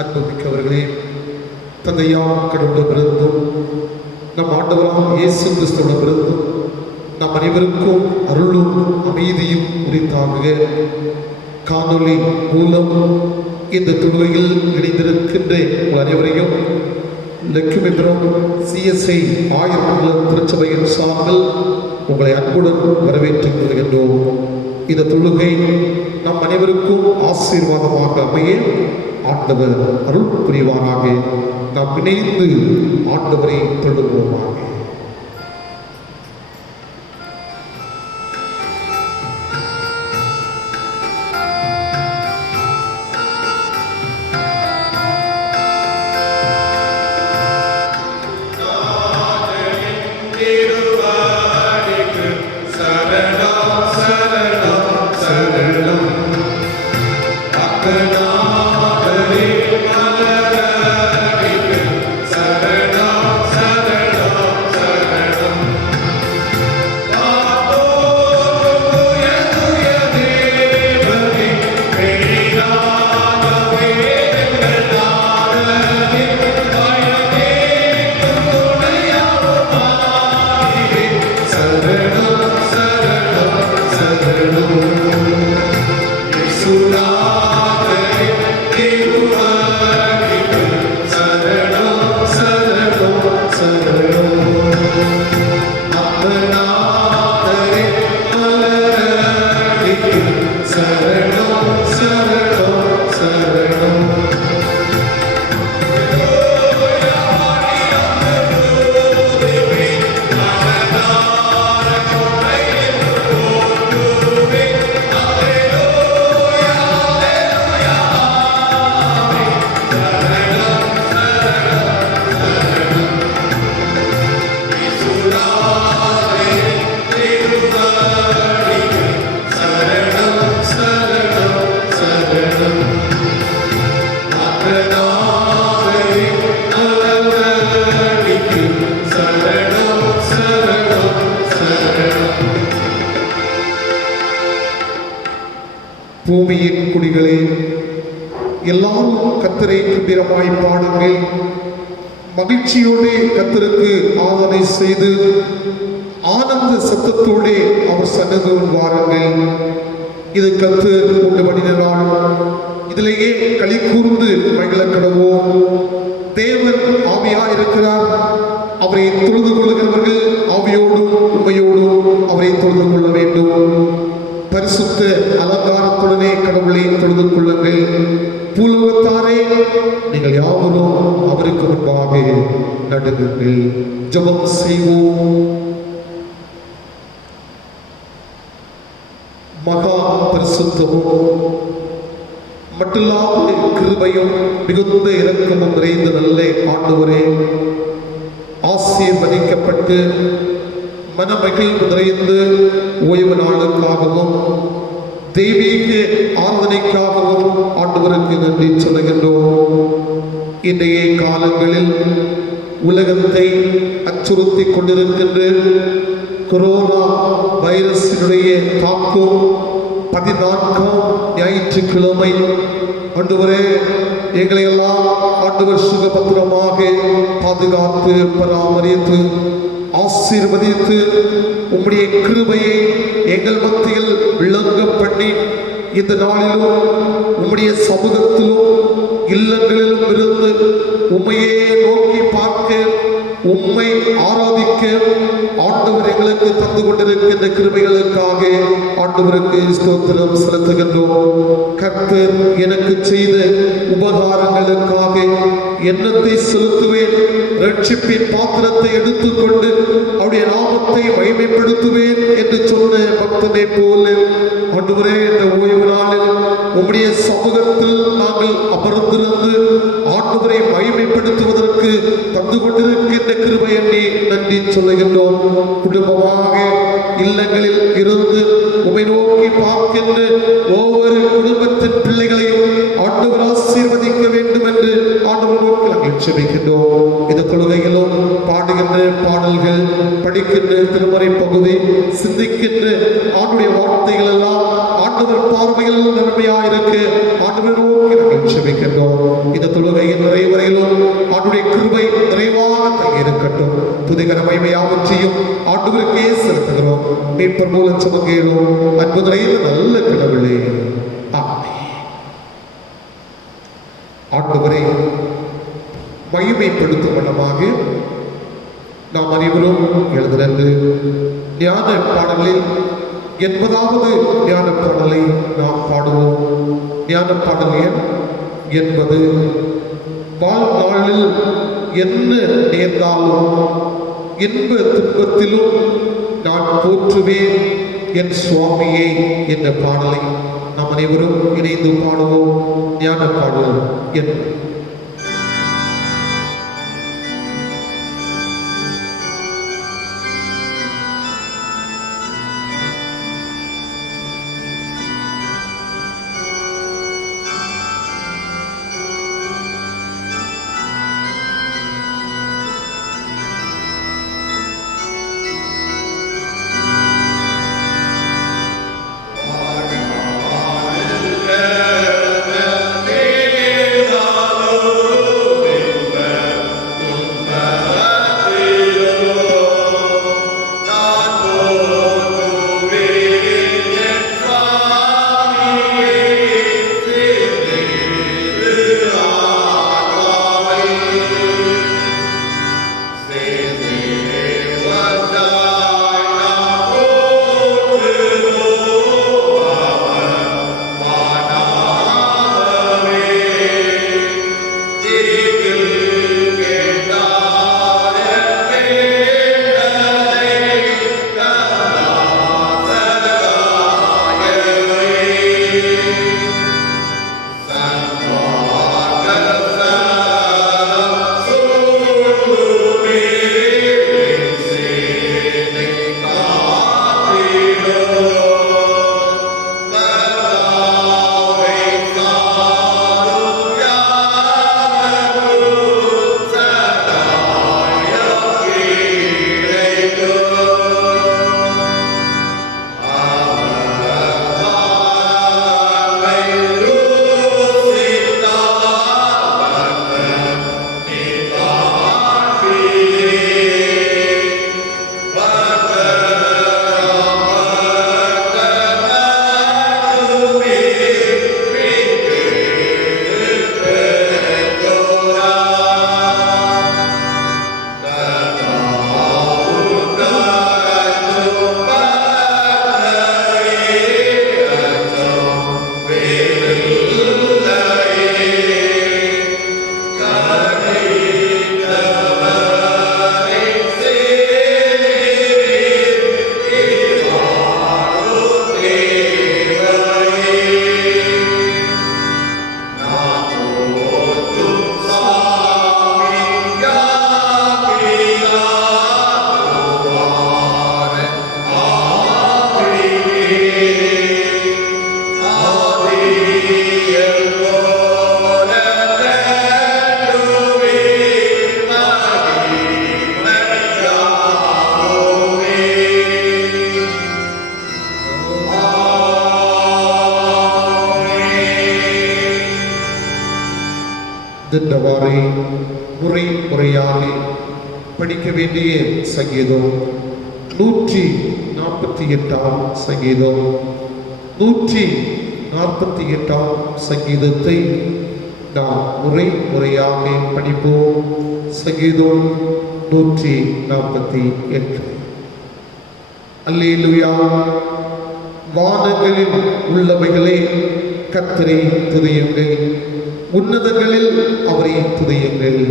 அன்புமிக்கவர்களே, தந்தையாம் கடவுளிடமிருந்தும் நம் ஆண்டவராம் இயேசு கிறிஸ்துவிடமிருந்தும் நம் அனைவருக்கும் அருளும் அமைதியும் உரித்தாக. காணொளி மூலம் இந்த தொழுகையில் இணைந்திருக்கின்ற உங்கள் அனைவரையும் லட்சுமிபுரம் CSI ஆயிரமங்கல திருச்சபையின் சார்பில் உங்களை அன்புடன் வரவேற்றுக் கொள்கின்றோம். இந்த தொழுகை நம் அனைவருக்கும் ஆசீர்வாதமாக அமைய ஆண்டவர் அருள் புரிவாராக. நாம் இணைந்து ஆண்டவரை தொழுவோமாக. பூமியின் குடிகளே, எல்லாரும் கர்த்தரை கம்பீரமாய் பாடுங்கள். மகிழ்ச்சியோடு கர்த்தருக்கு ஆராதனை செய்து ஆனந்த சத்தத்தோடு அவர் சன்னதியில் வாருங்கள். இது கர்த்தர் உண்டு பண்ணின நாள், இதிலேயே களி கூர்ந்து மகிழ கடவோம். தேவன் ஆவியாய் இருக்கிறார். அவரை தொழுது கொள்ளுகிறவர்கள் ஆவியோடும் உண்மையோடும் அவரை தொழுது கொள்ள வேண்டும். பரிசுத்த அலங்காரத்துடனே கடவுளை தொழுது கொள்ளுங்கள். பூலோகத்தாரே, நீங்கள் யாவரும் அவருக்கு முன்பாக நடுங்குங்கள். ஜெபம் செய்வோம். மகா பரிசுத்தமும் மட்டில்லாத கிருபையும் மிகுந்த இரக்கமும் நிறைந்த நல்ல ஆண்டவரே, ஆசீர்வதிக்கப்பட்டு மனமகிழ்வு நிறைந்து ஓய்வு நாளுக்காகவும் தெய்வீக ஆராதனைக்காகவும் ஆண்டவருக்கு நன்றி சொல்லுகின்றோம். இன்றைய காலங்களில் உலகத்தை அச்சுறுத்தி கொண்டிருக்கின்ற கொரோனா வைரஸினுடைய தாக்கம் 14ஆம் ஞாயிற்றுக்கிழமை ஆண்டவரே, எங்களை எல்லாம் ஆண்டவர் சுகபத்திரமாக பாதுகாத்து பராமரித்து ஆசீர்வதித்து உம்முடைய கிருபையை எங்கள் மத்தியில் விளங்க பண்ணி இந்த நாளிலும் உம்முடைய சமூகத்திலும் இல்லங்களிலும் இருந்து உம்மையே நோக்கி பார்க்க, உம்மை ஆராதிக்க ஆண்டவர் எங்களுக்கு தந்து கொண்டிருக்கின்ற கிருபைகளுக்காக ஆண்டவருக்கு ஸ்தோத்திரம் செலுத்துகின்றோம். கர்த்தர் எனக்கு செய்த உபகாரங்களுக்காக எண்ணத்தை செலுத்துவேன். ரட்சிப்பின் பாத்திரத்தை எடுத்துக்கொண்டு அவருடைய நாமத்தை மகிமைப்படுத்துவேன் என்று சொன்ன பக்தனை போல ஆண்டவரே, இந்த ஓய்வு நாளில் உம்முடைய சமூகத்தில் நாங்கள் அமர்ந்திருந்து ஆண்டவரை மகிமைப்படுத்துவதற்கு தந்து கொண்டிருக்கின்ற கிருபை எண்ணி நன்றி சொல்லுகின்றோம். குடும்பமாக இல்லங்களில் இருந்து உம்மை நோக்கி பார்க்கின்ற ஒவ்வொரு குடும்பத்தின் பிள்ளைகளையும் ஆண்டவர் ஆசீர்வதிக்க வேண்டும் என்று ஆண்டவர் நோக்கி நாங்கள் செபிக்கின்றோம். இந்த தொழுகையிலும் பாடுகின்ற பாடல்கள், படிக்கின்ற திருமறை பகுதி, சிந்திக்கின்ற ஆண்டுடைய வார்த்தைகள் எல்லாம் ஆண்டவர் பார்வையில் நன்மையாயிருக்க ஆண்டவர் நோக்கி நாங்கள் செபிக்கின்றோம். இந்த தொழுகையின் நிறைவரையிலும் ஆண்டுடைய கிருபை நிறைவாக தங்கியிருக்கட்டும். புதிகர மகிமையாவற்றையும் ஆண்டவருக்கே செலுத்துகிறோம். மீட்பர் மூலம் சுமங்கேளும் அன்பு நிறைந்த நல்ல கடவுளே, ஆமென். ஆண்டவரை மகிமைப்படுத்தும் வண்ணமாக நாம் அனைவரும் எழுதினது ஞான பாடலில் 80வது ஞான பாடலை நாம் பாடுவோம். ஞான பாடல் எண் 80. வாழ்நாளில் என்ன நேர்ந்தாலும் இன்ப துன்பத்திலும் நான் போற்றுவேன் என் சுவாமியை என்ற பாடலை நாம் அனைவரும் இணைந்து பாடுவோம். ஞான பாடல் எண் திட்டவாறை முறையாக படிக்க வேண்டிய சங்கீதம் 148ஆம் சங்கீதம். 148ஆம் சங்கீதத்தை நாம் முறையாக படிப்போம். சங்கீதம் 148. அல்லேலூயா. வானங்களில் உள்ளவைகளே கர்த்தரை துதியுங்கள், உன்னதங்களில் அவரை துதியுங்கள்.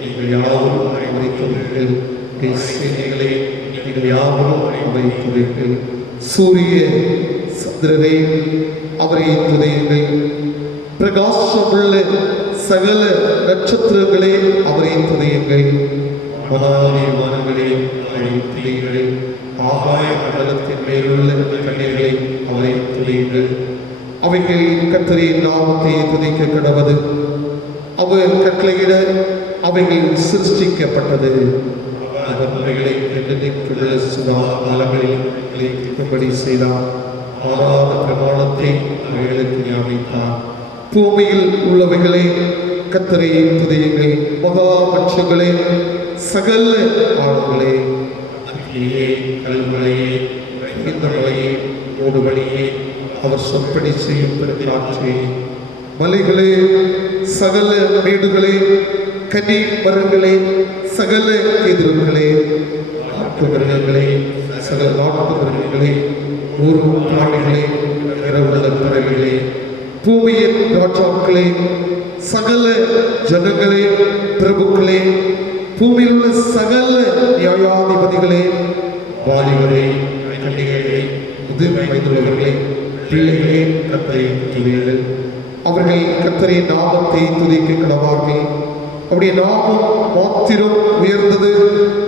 நீங்கள் யாவரும் அவரை துதியுங்கள், சேனைகளே நீங்கள் யாவரும் அவரை துதியுங்கள். சூரிய சந்திரரே அவரை துதியுங்கள், பிரகாசமுள்ள சகல நட்சத்திரங்களே அவரை துதியுங்கள். வானங்களே அவரை துதியுங்கள், ஆகாய மண்டலத்தின் மேலுள்ள கண்ணீர்களை அவரை துதியுங்கள். அவைகள் கர்த்தரின் நாமத்தை துதிக்க கடவது, அவர் கட்டளையிட அவைகள் சிருஷ்டிக்கப்பட்டது. அவர் அவைகளை என்றென்றைக்கும் காலங்களில் கேட்கும்படி செய்தார். மாறாத பிரமாணத்தை அவைகளுக்கு நியமித்தார். பூமியில் உள்ளவைகளே கர்த்தரை துதியுங்கள், மகா பட்சங்களே சகல ஆளுங்களே, அக்கினியே கல்மலையே இந்த மலையே ஓடுபடியே அவர் சொற்படி செய்யும் பெருங்காற்றே, மலைகளே சகல மேடுகளே கனி மரங்களே சகல எதிர்களே நாட்டு மிருகங்களே சகல நாட்டு மிருகங்களே ஊர் பிராணிகளே இரவுள்ள பறவைகளே பூமியின் ராஜாக்களே சகல ஜனங்களே பிரபுக்களே பூமியில் உள்ள சகல நியாயாதிபதிகளே வாலிபரே கன்னிகைகளே முதிர்மை வயதுள்ளவர்களே பிள்ளைகளே கர்த்தரை துதியுங்கள். அவர்கள் கர்த்தரின் நாமத்தை துதிக்க கடவார்கள். அவருடைய நாமம் மாத்திரம் உயர்ந்தது,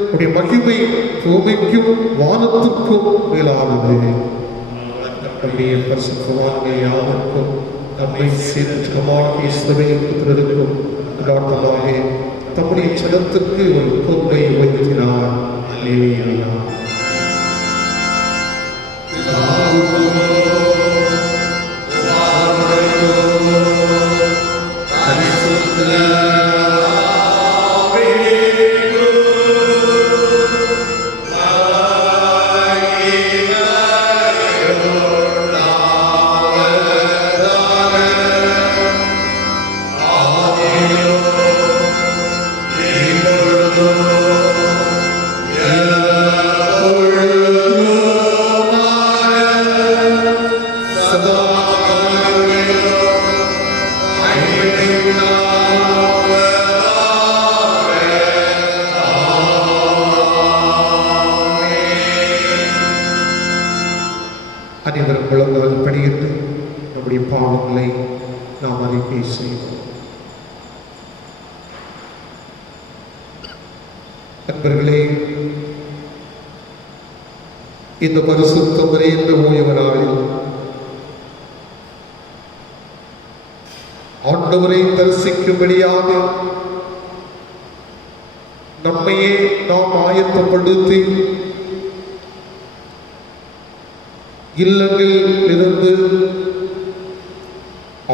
அவருடைய மகிமை பூமிக்கும் வானத்துக்கும் மேலானது. நம்முடைய பரிசுத்தவான்கள் யாவருக்கும் நம்மை சேர்த்துக்கும் தம்முடைய சனத்துக்கு ஒரு பொறுப்பை வைத்தினார். அல்லேலூயா. அனைவரும் முழங்கால் படியிட்டு நம்முடைய பாவங்களை நாம் அறிக்கை செய்வோம். நண்பர்களே, இந்த பரிசுத்த நிறைந்த ஓய்வு நாளில் ஆண்டவரை தரிசிக்கும்படியாக நம்மையே நாம் ஆயத்தப்படுத்தி இல்லங்களில் இருந்து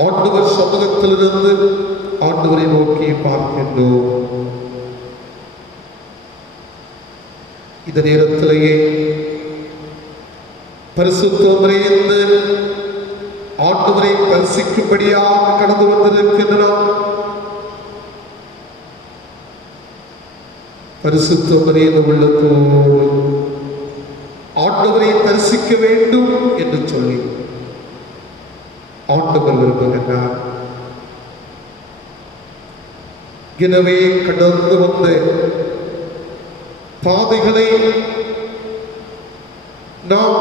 ஆண்டவர் சமூகத்திலிருந்து ஆண்டவரை நோக்கி பார்க்கின்றோம். இந்த நேரத்திலேயே பரிசுத்தவரை ஆண்டவரை தரிசிக்கும்படியாக கடந்து வந்திருக்கின்றனர். பரிசுத்தவரை உள்ளத்தோடு ஆண்டவரை தரிசிக்க வேண்டும் என்று சொல்லி ஆண்டவர் விரும்புகின்றார். எனவே கடந்து வந்த பாதைகளை நாம்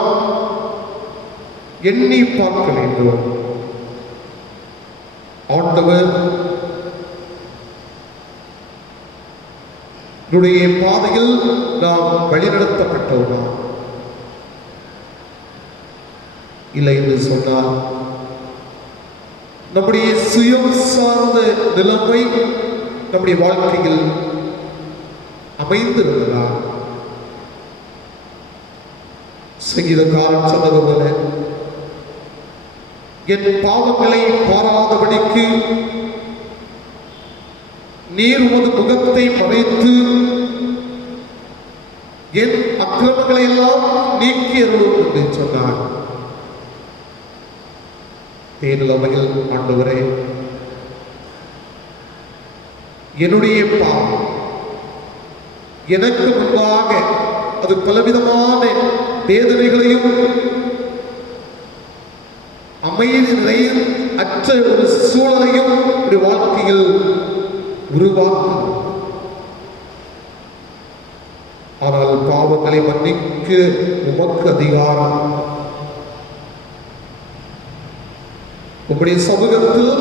எண்ணி பார்க்க வேண்டும். ஆண்டவர் பாதையில் நாம் வழிநடத்தப்பட்டோமா இல்லை என்று சொன்னால் நம்முடைய சுயம் சார்ந்த நிலைமை நம்முடைய வாழ்க்கையில் அமைந்திருந்ததா? சங்கீதக்காரன் சொன்னது போல, என் பாவங்களை பாராதபடிக்கு நீர் உமது முகத்தை மறைத்து என் அக்கிரமங்களை எல்லாம் நீக்கி அருளும் என்று சொன்னார். தேனிலமையில் ஆண்டவரே, என்னுடைய பாவம் எனக்கு முன்பாக அது பலவிதமான வேதனைகளையும் அமைதி நிலையில் அற்ற ஒரு சூழலையும் வாழ்க்கையில் உருவாக்கும். ஆனால் பாவங்களை மன்னிக்க உமக்கு அதிகாரம். உம்முடைய சமூகத்தில்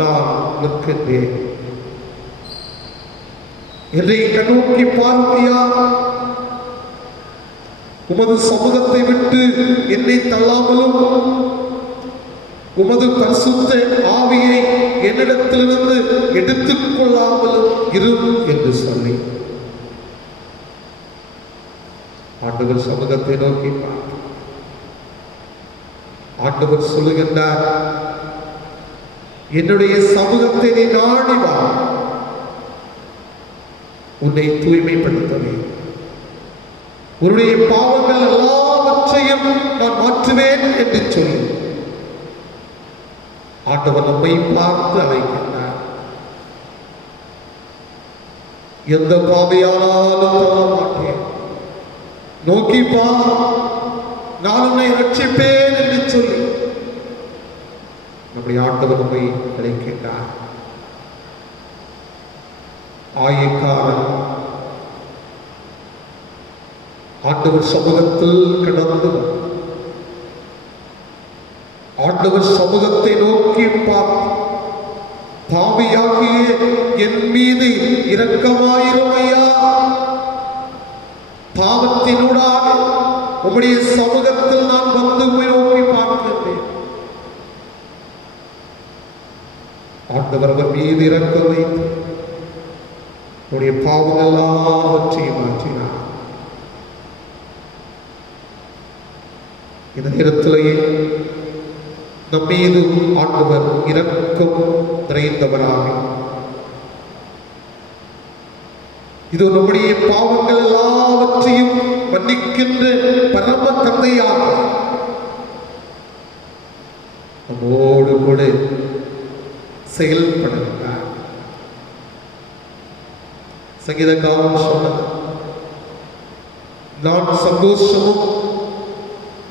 நான் நிற்கின்றேன். என்னை கண்ணோக்கி பார்வையா, உமது சமூகத்தை விட்டு என்னை தள்ளாமலும் உமது பரிசுத்த ஆவியை என்னிடத்திலிருந்து எடுத்துக் கொள்ளாமலும் இரு என்று சொல்லி ஆண்டவர் சமூகத்தை நோக்கி ஆண்டவர் சொல்லுகின்றார், என்னுடைய சமூகத்தை நீ நாடி வா, உன்னை தூய்மைப்படுத்துவேன், உன்னுடைய பாவங்கள் எல்லாவற்றையும் நான் மாற்றுவேன் என்று சொல்லி ஆண்டவர் நம்மை பார்த்து அழைக்கின்றார். எந்த பாதையானாலும் தள்ள மாட்டேன், நோக்கி பா, நான் உன்னை ரட்சிப்பேன் என்று சொல்லி நம்முடைய ஆண்டவர் நம்மை அழைக்கின்றார். ஆயக்காரன் ஆண்டவர் சமூகத்தில் கடந்து ஆண்டவர் சமூகத்தை நோக்கி பார்த்து, பாவியாகிய என் மீது இரக்கமாயிரும் ஐயா, பாவத்தினூடாக உம்முடைய சமூகத்தில் நான் வந்து நோக்கி பார்க்கின்றேன். ஆண்டவர் அவர் மீது இரக்கம் வைத்து உடைய பாவங்கள் எல்லாவற்றையும் மாற்றினார். இந்த நேரத்திலேயே நம் மீது ஆண்டவர் இரக்கம் நிறைந்தவராக, இது நம்முடைய பாவங்கள் எல்லாவற்றையும் மன்னிக்கின்ற பரம தந்தையாக நம்மோடு கூட செயல்படுகிறார். சங்கீதக்காரன் சொன்னார், நான் சந்தோஷமும்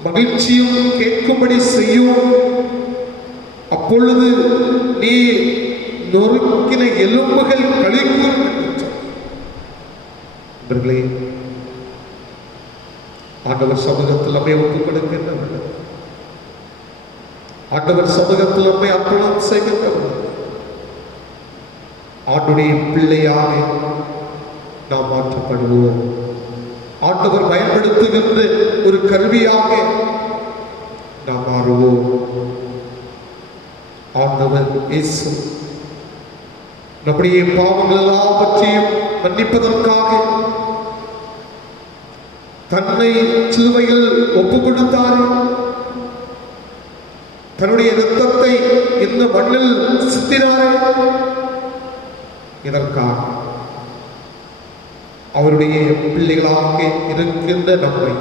மகிழ்ச்சியும் கேட்கும்படி செய்யும், அப்பொழுது நீ நொறுக்கின எலும்புகள் களிக்கூறும் என்று சொன்னார். ஆண்டவர் சமூகத்தில் நம்மை ஒப்புக் கொடுக்கின்றவர்கள், ஆண்டவர் சமூகத்தில் நம்மை அர்ப்பணம் செய்கின்றவர்கள், ஆண்டுடைய பிள்ளையாக நாம் மாற்றப்படுவோம். ஆண்டவர் பயன்படுத்துகின்ற ஒரு கருவியாக நாம் மாறுவோம். ஆண்டவர் இயேசு நம்முடைய பாவங்கள் எல்லாவற்றையும் மன்னிப்பதற்காக தன்னை சிலுவையில் ஒப்புக் கொடுத்தார். தன்னுடைய இரத்தத்தை இந்த மண்ணில் சிந்தினார். இதற்காக அவருடைய பிள்ளைகளாக இருக்கின்ற நம்மை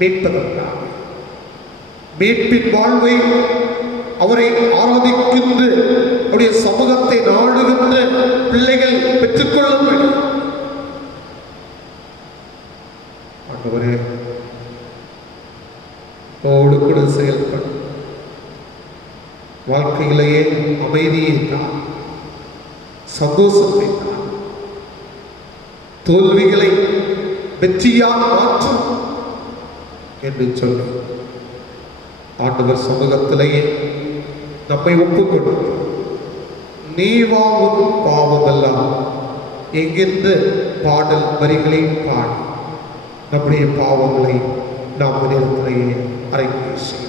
மீட்பதற்காக, மீட்பின் வாழ்வை அவரை ஆராதிக்கின்ற அவருடைய சமூகத்தை நாடுகின்ற பிள்ளைகள் பெற்றுக்கொள்ளுங்கள். ஆண்டவரே, ஓடு கூட செயல்படும் வாழ்க்கையிலேயே அமைதியை தான், சந்தோஷத்தை தான், தோல்விகளை வெற்றியாக மாற்றும் என்று சொல்லி ஆண்டவர் சமூகத்திலேயே நம்மை ஒப்புக் கொடுத்து, நீ வாங்கும் பாவமெல்லாம் என்கின்ற பாடல் வரிகளை பாடி நம்முடைய பாவங்களை நாம் நேரத்திலேயே அறிக்கை செய்வோம்.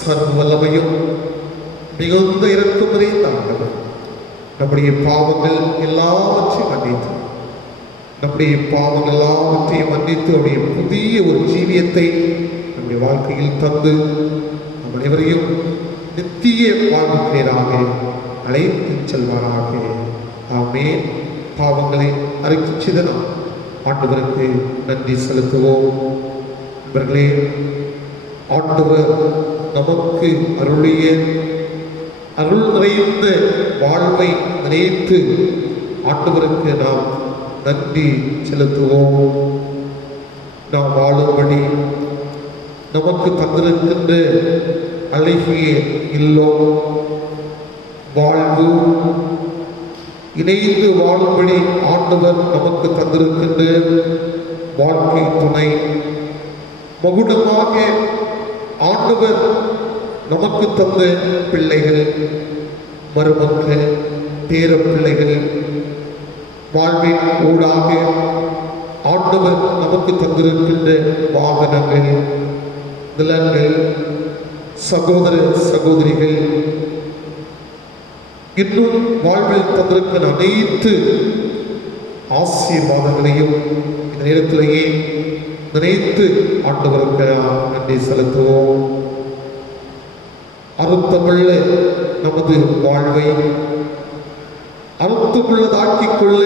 சர்வவல்லமையும் மிகுந்த இரக்கமுடைய ஆண்டவர் நம்முடைய பாவங்கள் எல்லாவற்றையும் மன்னித்து நம்முடைய பாவங்கள் எல்லாவற்றையும் மன்னித்து அவருடைய புதிய ஒரு ஜீவியத்தை நம்முடைய வாழ்க்கையில் தந்து நம் அனைவரையும் நித்திய வாழ்க்கையராக அழைத்து செல்வாராக. ஆமென். பாவங்களை அறிக்கை செய்த நாம் ஆண்டவருக்கு நன்றி செலுத்துவோம். நண்பர்களே, ஆண்டவர் நமக்கு அருளிய அருள் நிறைந்த வாழ்வை நினைத்து ஆண்டவருக்கு நாம் நன்றி செலுத்துவோம். நாம் வாழும்படி நமக்கு தந்திருக்கின்ற அழகிய இல்லம், வாழ்வு, இணைந்து வாழும்படி ஆண்டவர் நமக்கு தந்திருக்கின்ற வாழ்க்கை துணை, மகுடமாக ஆண்டவர் நமக்கு தந்த பிள்ளைகள், மருமக்கள், பேர பிள்ளைகள், வாழ்வின் ஊடாக ஆண்டவர் நமக்கு தந்திருக்கின்ற வாகனங்கள், நிலங்கள், சகோதர சகோதரிகள், இன்னும் வாழ்வில் தந்திருக்கிற அனைத்து ஆசீர்வாதங்களையும் இந்த நேரத்திலேயே நினைத்து ஆண்டவருக்கு நன்றி செலுத்துவோம். அர்த்தமுள்ள நமது வாழ்வை அர்த்தமுள்ளதாக்கிக் கொள்ள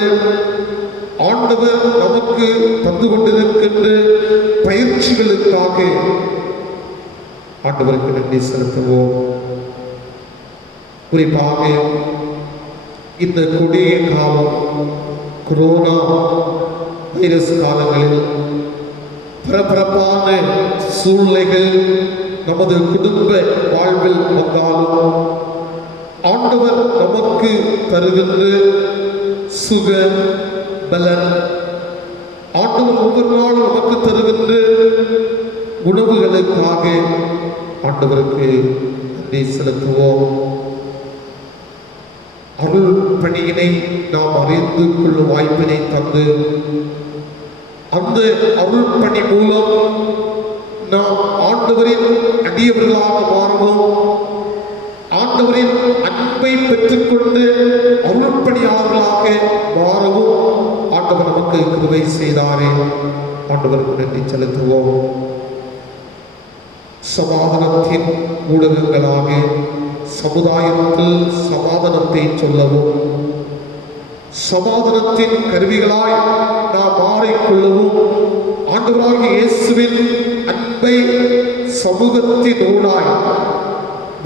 ஆண்டவர் நமக்கு தந்து கொண்டிருக்கின்ற பயிற்சிகளுக்காக ஆண்டவருக்கு நன்றி செலுத்துவோம். குறிப்பாக இந்த கொடிய காலம், கொரோனா வைரஸ் காலங்களில் பரபரப்பான சூழ்நிலைகள் நமது குடும்ப வாழ்வில் வந்தாலும் ஆண்டவர் நமக்கு தருகின்ற சுக பலன், ஆண்டவர் ஒவ்வொரு நாளும் நமக்கு தருகின்ற உணவுகளுக்காக ஆண்டவருக்கு நன்றி செலுத்துவோம். அருள் பணியினை நாம் அறிந்து கொள்ளும் வாய்ப்பினை தந்து அந்த அருள் பணி மூலம் நாம் ஆண்டவரின் அடியவர்களாக மாறவும், ஆண்டவரின் அன்பை பெற்றுக்கொண்டு அருள் பணியாளர்களாக மாறவும் ஆண்டவர் நமக்கு கிருபை செய்தாரே. ஆண்டவருக்கு நன்றி செலுத்துவோம். சமாதானத்தின் ஊடகங்களாக சமுதாயத்தில் சமாதானத்தை சொல்லவும், சமாதானத்தின் கருவிகளாய் நாம் மாறிக்கொள்ளவும் ஆண்டவராகிய இயேசுவின் அன்பை சமூகத்தின் ஊடாய்,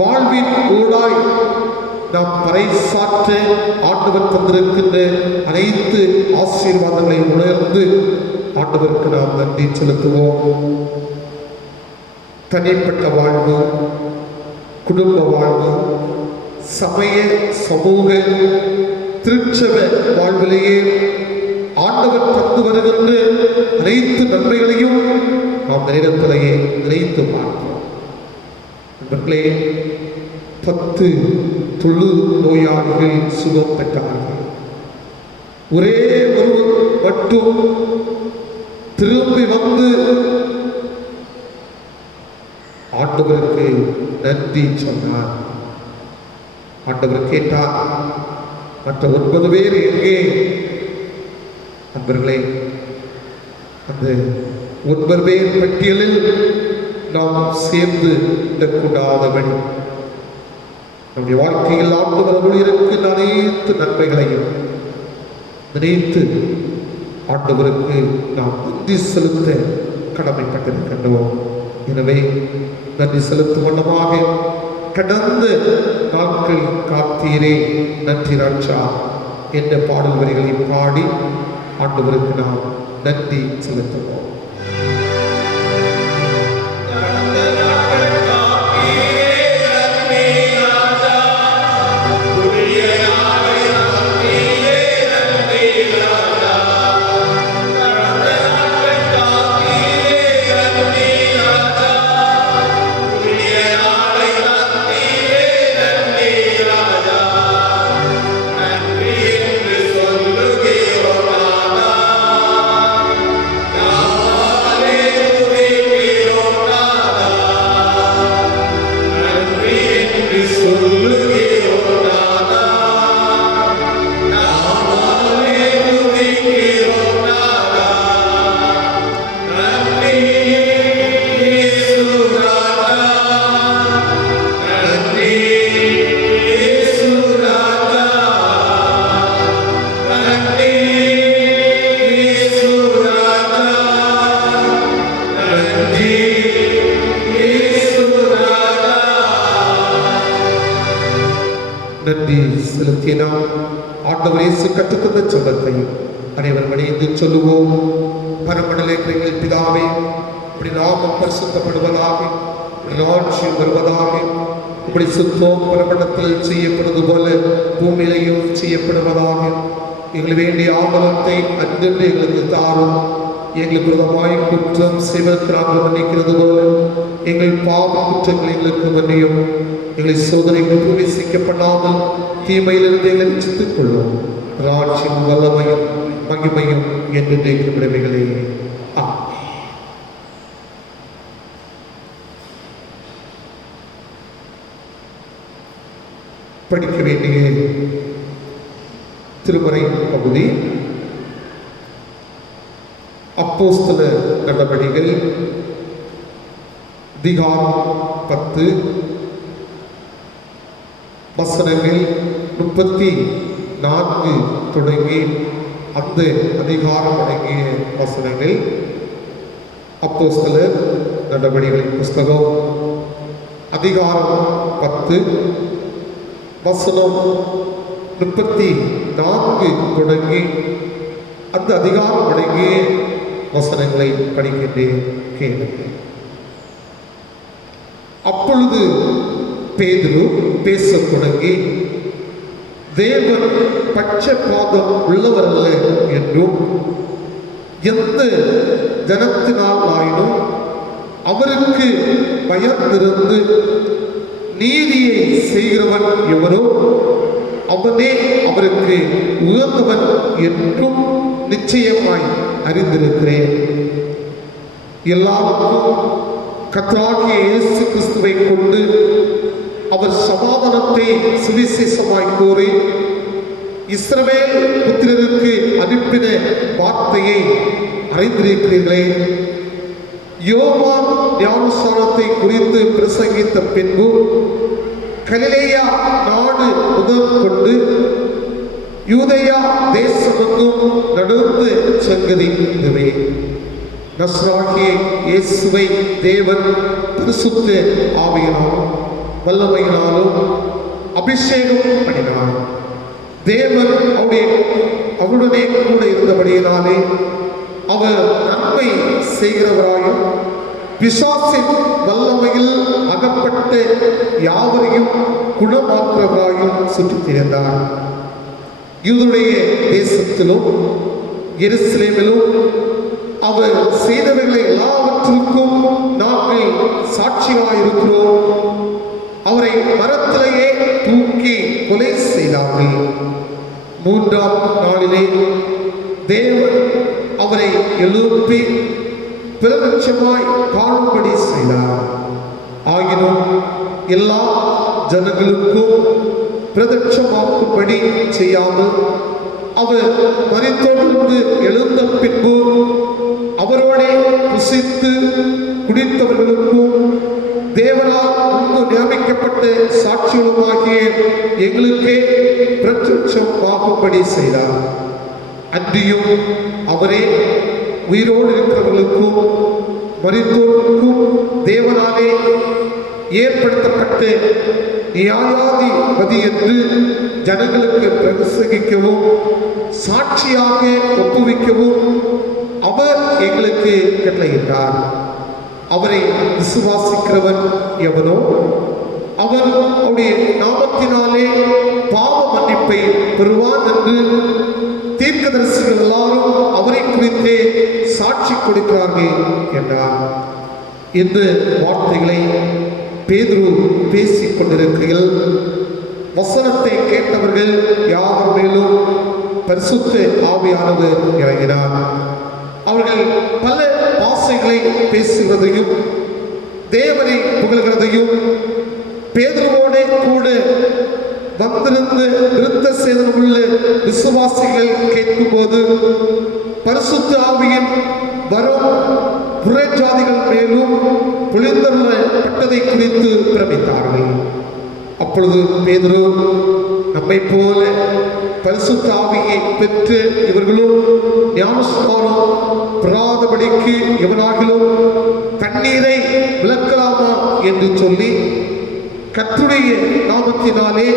வாழ்வின் ஊடாய் நாம் பறைசாற்ற ஆண்டவர் தந்திருக்கின்ற அனைத்து ஆசீர்வாதங்களை உணர்ந்து ஆண்டவருக்கு நாம் நன்றி செலுத்துவோம். தனிப்பட்ட வாழ்வு, குடும்ப வாழ்வு, சமய சமூக திருச்சப வாழ்விலேயே ஆண்டவர் தந்து வருகின்ற அனைத்து நன்மைகளையும் நாம் நேரத்திலேயே நினைத்து பார்க்கிறோம். நண்பர்களே, 10 தொழு நோயாளிகள் சுகம் பெற்றார்கள். ஒரே ஒரு மட்டும் திரும்பி வந்து ஆண்டவருக்கு நன்றி சொன்னார். ஆண்டவர் கேட்டார், மற்ற 9 பேர் எங்கே? நண்பர்களே, அந்த 9 பேர் பட்டியலில் நாம் சேர்ந்து விடக்கூடாதபடி நம்முடைய வாழ்க்கையில் ஆண்டவர் அருளியிருக்கின்ற அனைத்து நன்மைகளையும் நினைத்து ஆண்டவருக்கு நாம் நன்றி செலுத்த கடமைப்பட்டிருக்கின்றோம். எனவே நன்றி செலுத்தும் வண்ணமாக கடந்த நாட்கள் காத்தீரே நன்றி ராஜா என்ற பாடல் வரிகளை பாடி ஆண்டவருக்கு நாம் நன்றி செலுத்துவோம். நன்றி என்று சொல்லுகிறோம். நன்றி செலுத்தினார். ஆண்டவர் இயேசு கற்றுத்தந்த ஜெபத்தை அனைவரும் இணைந்து சொல்லுவோம். பரமண்டலத்தில் எங்கள் பிதாவே, இப்படி நாமம் பரிசுத்தப்படுவதாக, ராஜ்யம் வருவதாக, இப்படி சுத்தம் பரமண்டலத்தில் செய்யப்படுவது போல பூமியிலையும் செய்யப்படுவதாக. எங்களுக்கு வேண்டிய ஆவணத்தை அன்றென்று எங்களுக்கு தாரும். எங்களுக்கு விரோதமாய் குற்றம் செய்வதற்காக மன்னிக்கிறது போல எங்கள் பாவ குற்றங்கள் எங்களுக்கு மன்னியும். எங்களை சோதனைக்கு பிரவேசிக்கப்படாமல் தீமையிலிருந்து எங்களை ரட்சித்துக் கொள்ளும். ராஜ்யம் வல்லமையும் மகிமையும் என்று விடுமைகளே. படிக்க வேண்டிய திருமறை பகுதி அப்போஸ்தலர் நடவடிக்கைகள் அதிகாரம் 10 வசனங்கள் 34 தொடங்கி அந்த அதிகாரம் அடங்கிய வசனங்கள். அப்போஸ்தலர் நடவடிக்கைகளின் புஸ்தகம் அதிகாரம் 10 வசனம் 34 தொடங்கி அந்த அதிகாரம் அடங்கிய வசனங்களை படிக்கின்றேன், கேளுங்கள். அப்பொழுது பேதுரு பேசத் தொடங்கி, தேவன் பட்சபாதம் உள்ளவரல்ல என்றும் எந்த ஜனத்தினால் ஆயினும் அவருக்கு பயந்திருந்து நீதியை செய்கிறவன் எவரோ அவனே அவருக்கு உகந்தவன் என்றும் நிச்சயமாய் அறிந்திருக்கிறேன். எல்லாருக்கும் கர்த்தராகிய இயேசு கிறிஸ்துவை கொண்டு அவர் சமாதானத்தை சுவிசேஷமாய் கூறி இஸ்ரவேல் புத்திரருக்கு அனுப்பின வார்த்தையை அறிந்திருக்கிறீர்களே. யோவான் ஞானஸ்நானத்தை குறித்து பிரசங்கித்த பின்பு கலிலேயா நாடு முதல் கொண்டு யூதேயா தேசமெங்கும் நடந்து சென்றது இதுவே. நஸ்ராகிய இயேசுவை தேவன் பரிசுத்த ஆவியினாலும் வல்லமையினாலும் அபிஷேகம் பண்ணினார். தேவன் அவருடனே கூட இருந்தபடியினாலே அவர் நன்மை செய்கிறவராயும் பிசாசின் வல்லமையில் அகப்பட்ட யாவரையும் குணமாக்குறவராயும் சுற்றித் திரிந்தார். யூதருடைய தேசத்திலும் எருசலேமிலும் அவர் செய்தவைகளை எல்லாவற்றுக்கும் நாங்கள் சாட்சியாயிருக்கிறோம். அவரை மரத்திலேயே தூக்கி கொலை செய்தார்கள். 3ஆம் நாளிலே தேவன் அவரை எழுப்பி பிரதட்சமாய் காணும்படி செய்தார். ஆகினும் எல்லா ஜனங்களுக்கும் பிரதட்சமாக்கும்படி செய்யாமல் அவர் மரித்தோரிலிருந்து எழுந்த பின்பு அவரோட புசித்து குடித்தவர்களுக்கும் தேவனால் முன்பு நியமிக்கப்பட்ட சாட்சிகளுமாகிய எங்களுக்கே பிரத்யட்சமாகும்படி செய்தார். அன்றியும் அவரே உயிரோடு இருக்கிறவர்களுக்கும் மரித்தோருக்கும் தேவனாலே ஏற்படுத்தப்பட்ட நியாயாதிபதி என்று ஜனங்களுக்கு பிரசங்கிக்கவும் சாட்சியாக ஒப்புவிக்கவும் அவர் எங்களுக்கு கட்டளையிட்டார். அவரை விசுவாசிக்கிறவன் எவனோ அவன் அவருடைய நாமத்தினாலே பாவ மன்னிப்பை பெறுவான் என்று தீர்க்கதரிசிகள் எல்லாரும் அவரை குறித்தே சாட்சி கொடுக்கிறார்கள் என்றார். இந்த வார்த்தைகளை பேதுரு பேசிக் கொண்டிருக்கையில் வசனத்தை கேட்டவர்கள் யாவர் மேலும் பரிசுத்த ஆவியானவர் இறங்கினார். அவர்கள் பல பாஷைகளை பேசுகிறதையும் தேவனை புகழ்கிறதையும் பேதுருவோடு கூட வந்திருந்து விருத்த சேதனம் உள்ள விசுவாசிகள் கேட்கும்போது பரிசுத்த ஆவியின் வரும் புறஜாதிகள் மேலும் பொழிந்தருளப்பட்டதை குறித்து பிரமித்தார்கள். அப்பொழுது பேதுரு, நம்மை போல பரிசுத்த ஆவியை பெற்று இவர்களும் ஞானஸ்நானம் பெறாதபடிக்கு எவனாகிலும் தண்ணீரை விலக்கலாமா என்று சொல்லி கர்த்தருடைய நாமத்தினாலே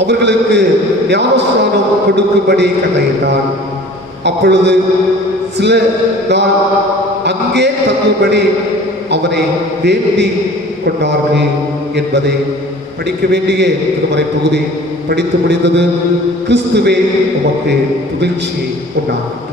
அவர்களுக்கு ஞானஸ்நானம் கொடுக்கும்படி கட்டளையிட்டான். அப்பொழுது சில நாள் அங்கே தங்கும்படி அவனை வேண்டி கொண்டார்கள் என்பதை படிக்க வேண்டிய திருமறை பகுதி படித்து முடிந்தது. கிறிஸ்துவே உமக்கு புகழ்ச்சியை உண்டாகட்டும்.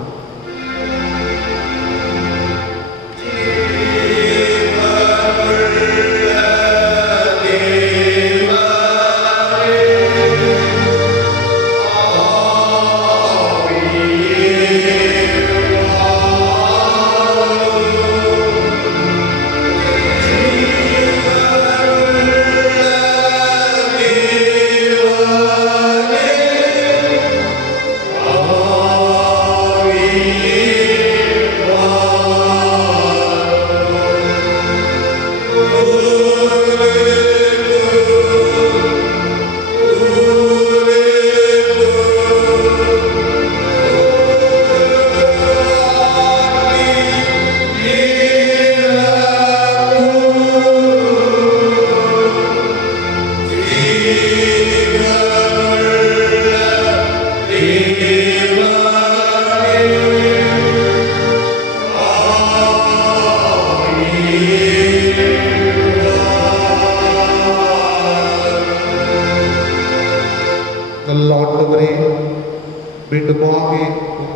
மீண்டுமாக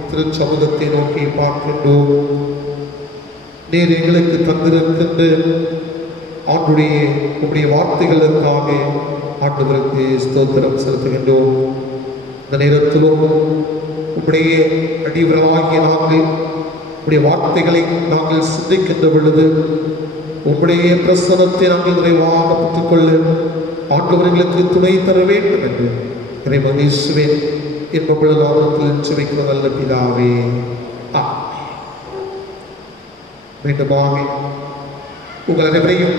திருச்சமூகத்தை நோக்கி பார்க்கின்றோம். நீர் எங்களுக்கு தந்திருக்கின்ற உம்முடைய வார்த்தைகளுக்காக ஆண்டவருக்கு ஸ்தோத்திரம் செலுத்துகின்றோம். இந்த நேரத்திலும் உம்முடைய அடிவராகிய நாங்கள் உம்முடைய வார்த்தைகளை நாங்கள் சிந்திக்கின்ற பொழுது உம்முடைய பிரசனத்தை நாங்கள் நிறைவாக பெற்றுக்கொள்ள ஆண்டவர்களுக்கு துணை தர வேண்டும் என்று இறைவன் இயேசுவின் இன்பமுள்ள நாமத்தில் ஜெபிக்கிற நல்ல பிதாவே, ஆமென். மீண்டுமாக உங்கள் அனைவரையும்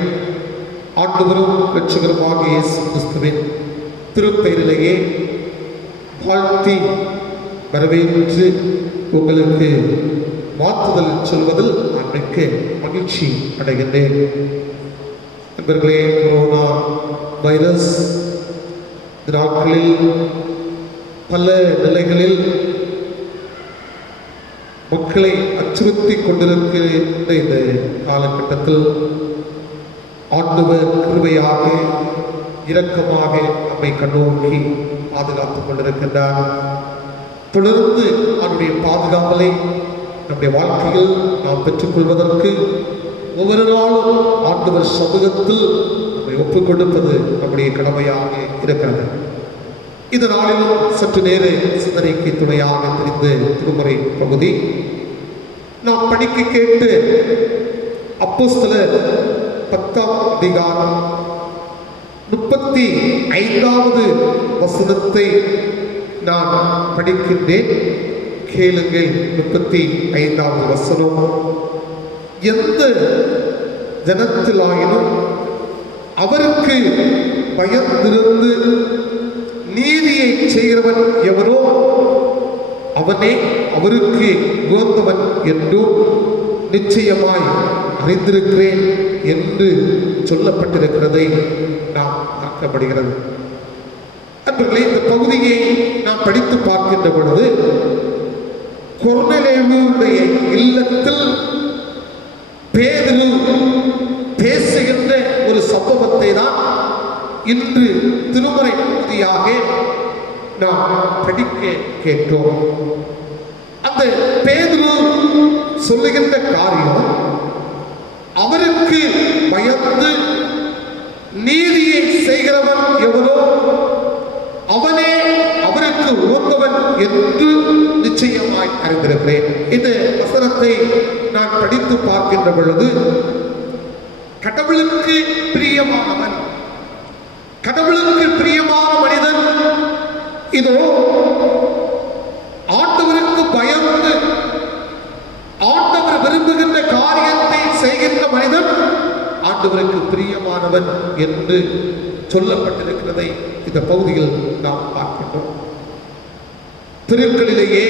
ஆண்டவரும் இரட்சகருமாக இயேசு கிறிஸ்துவின் திருப்பெயரிலேயே வாழ்த்தி வரவேற்று உங்களுக்கு வாழ்த்துதல் சொல்வதில் நான் மிக்க மகிழ்ச்சி அடைகின்றேன். நண்பர்களே, கொரோனா வைரஸ் நாட்களில் பல நிலைகளில் மக்களை அச்சுறுத்தி கொண்டிருக்கின்ற இந்த காலகட்டத்தில் ஆண்டவர் கிருபையாக இரக்கமாக நம்மை கண்ணோக்கி பாதுகாத்துக் கொண்டிருக்கின்றார். தொடர்ந்து அவருடைய பாதுகாவலை நம்முடைய வாழ்க்கையில் நாம் பெற்றுக்கொள்வதற்கு ஒவ்வொரு நாளும் ஆண்டவர் சமூகத்தில் நம்மை ஒப்புக் கொடுப்பது நம்முடைய கடமையாக இருக்கிறது. இந்த நாளிலும் சற்று நேர சிந்தனைக்கு துணையாக தெரிந்த திருமறை பகுதி நாம் படிக்க கேட்டு அப்போஸ்தலர் 10ஆம் அதிகாரம் 35வது வசனத்தை நான் படிக்கின்றேன். கேளுங்கள். 35வது வசனம். எந்த ஜனத்திலாயினும் அவருக்கு பயந்திருந்து நீதியை செய்கிறவன் எவனோ அவனே அவருக்கு உகந்தவன் என்றும் நிச்சயமாய் அறிந்திருக்கிறேன் என்று சொல்லப்பட்டிருக்கிறதை நாம் பார்க்கப்படுகிறது. அன்பர்களே, இந்த பகுதியை நாம் படித்து பார்க்கின்ற பொழுது கொர்நேலியுவுடைய இல்லத்தில் பேதுரு பேசுகின்ற ஒரு சம்பவத்தை தான் இன்று திருமறை பகுதியாக நாம் படிக்க கேட்டோம். அந்த பேதுரு சொல்லுகின்ற காரியம், அவருக்கு பயந்து நீதியை செய்கிறவன் எவனோ அவனே அவருக்கு உகந்தவன் என்று நிச்சயமாய் அறிந்திருக்கிறேன். இந்த வசனத்தை நான் படித்து பார்க்கின்ற பொழுது, கடவுளுக்கு பிரியமானவன், கடவுளுக்கு பிரியமான மனிதன், இதோ ஆண்டவருக்கு பயந்து ஆண்டவர் விரும்புகின்ற காரியத்தை செய்கின்ற மனிதன் ஆண்டவருக்கு பிரியமானவன் என்று சொல்லப்பட்டிருக்கிறதை இந்த பகுதியில் நாம் பார்க்கின்றோம். தெருக்களிலேயே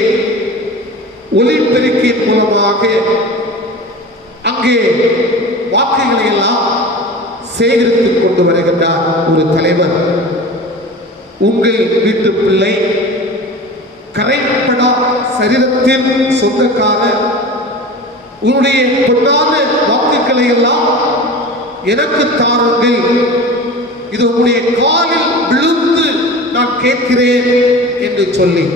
ஒலிபெருக்கின் மூலமாக அங்கே வாக்குகளை எல்லாம் சேகரித்துக் கொண்டு வருகின்றார் ஒரு தலைவர். உங்கள் வீட்டு பிள்ளை கரைப்படா சரீரத்தின் சொந்தக்காரர் உன்னுடைய பொன்னான வாக்குகளை எல்லாம் எனக்கு தாருங்கள், இது உன்னுடைய காலில் விழுந்து நான் கேட்கிறேன் என்று சொல்லி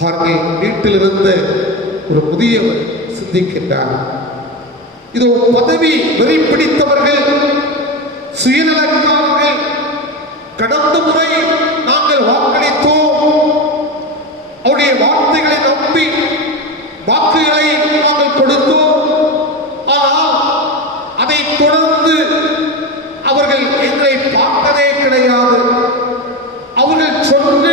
பாருங்கள். வீட்டில் இருந்த ஒரு முதியவர் சிந்திக்கின்றார். இதோ பதவி வெறி பிடித்தவர்கள், சுயநலக்காரர்கள், கடந்த முறை நாங்கள் வாக்களித்தோம், அவருடைய வார்த்தைகளை நம்பி வாக்குகளை நாங்கள் கொடுத்தோம், ஆனால் அதை தொடர்ந்து அவர்கள் எங்களை பார்த்ததே கிடையாது, அவர்கள் சொன்ன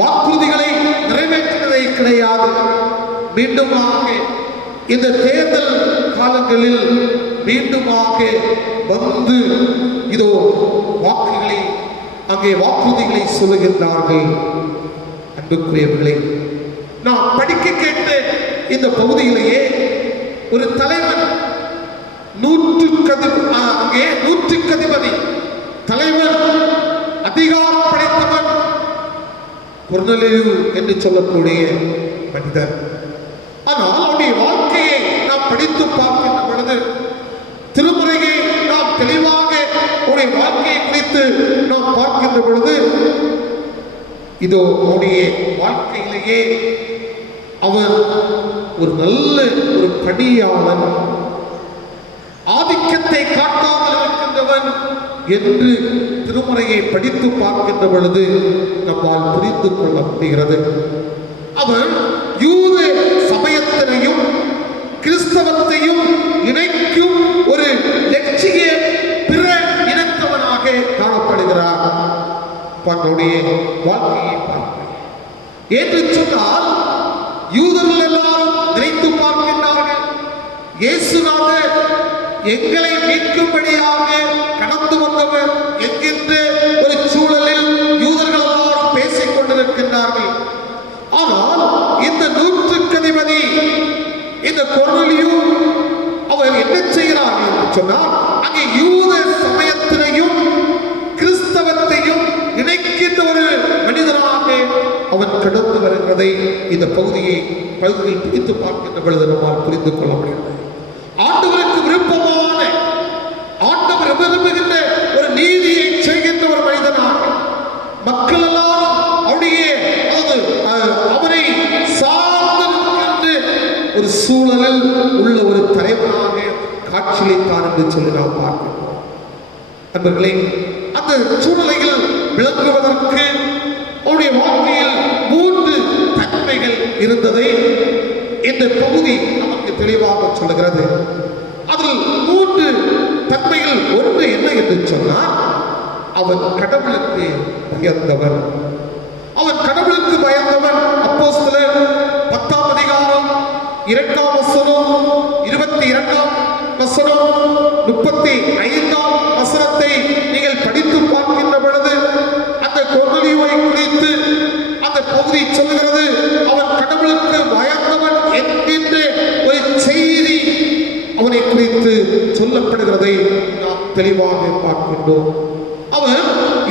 வாக்குறுதிகளை நிறைவேற்றினதே கிடையாது. மீண்டுமாக இந்த தேர்தல் காலங்களில் மீண்டுமாக வந்து இதோ வாக்குகளை அங்கே வாக்குறுதிகளை சொல்லுகின்றார்கள். அன்புக்குரியவர்களே, நாம் படிக்க கேட்ட இந்த பகுதியிலேயே ஒரு தலைவன் நூற்றுக்கு அதிபதி தலைவன் அதிகாரம் படைத்தவன் கொர்நேலியு என்று சொல்லக்கூடிய மனிதர். ஆனால் அவருடைய வாழ்க்கையை நாம் படித்து பார்க்கின்ற பொழுது, திருமுறையை நாம் தெளிவாக அவருடைய வாழ்க்கையை குறித்து நாம் பார்க்கின்ற பொழுது, இதோ அவருடைய வாழ்க்கையிலேயே அவர் ஒரு நல்ல ஒரு பணியாளன், ஆதிக்கத்தை காட்டாமல் இருக்கின்றவன் என்று திருமுறையை படித்து பார்க்கின்ற பொழுது நம்மால் புரிந்து கொள்ள முடிகிறது. அவர் யூத சமயத்தினையும் கிறிஸ்தவத்தையும் இணைக்கும் ஒரு லட்சிய பிற இனத்தவனாக காணப்படுகிறார். தன்னுடைய வாழ்க்கையை பார்க்க என்று சொன்னால் யூதர்கள் எல்லாரும் நினைத்து பார்க்கின்றார்கள், இயேசுநாதர் எங்களை மீட்கும்படியாக கடந்து வந்தவர் என்கின்ற ஒரு சூழலில் யூதர்கள் எல்லாரும் பேசிக் கொண்டிருக்கின்றார்கள். ஆனால் இந்த நூற்றுக்கு அதிபதி இந்த கொர்நேலியு அவர் என்ன செய்கிறார்கள் என்று சொன்னால், அங்கே யூத சமயத்தினையும் கிறிஸ்தவத்தையும் இணைக்கின்ற ஒரு மனிதனாக அவன் கடந்து வருகிறதை இந்த பகுதியில் பிடித்து பார்க்கின்ற பொழுது நம்மால் புரிந்து கொள்ள முடியும். ஆண்டவருக்கு விருப்பமான, ஆண்டவர் விரும்புகின்ற ஒரு நீதியை செய்கின்ற ஒரு மனிதனாக மக்கள் எல்லாரும் அவரை சார்ந்திருக்கின்ற ஒரு சூழலில் உள்ள ஒரு தலைவனாக காட்சியளித்தார் என்று சொல்லி நாம் பார்க்கிறோம். நண்பர்களே, அந்த சூழ்நிலையில் விளங்குவதற்கு அவருடைய வாழ்க்கையில் 3 தன்மைகள் இருந்ததை இந்த பகுதி நமக்கு தெளிவாக சொல்லுகிறது. அதில் 3 தன்மைகள். ஒன்று என்ன என்று சொன்னால், அவன் கடவுளுக்கு பயந்தவன். அவன் கடவுளுக்கு பயந்தவன். அப்போஸ்தலர் 10ஆம் அதிகாரம் 2ஆம் வசனம், 22ஆம் வசனம், 35ஆம் வசனத்தை நீங்கள் படித்து பார்க்கின்ற பொழுது அந்த கொர்நேலியுவை குறித்து அந்த பகுதி சொல்கிறது. அவன் கடவுளுக்கு பயந்தவன் என்கின்ற ஒரு செய்தி அவனை குறித்து சொல்லப்படுகிறதை நாம் தெளிவாக பார்க்கின்றோம். அவன்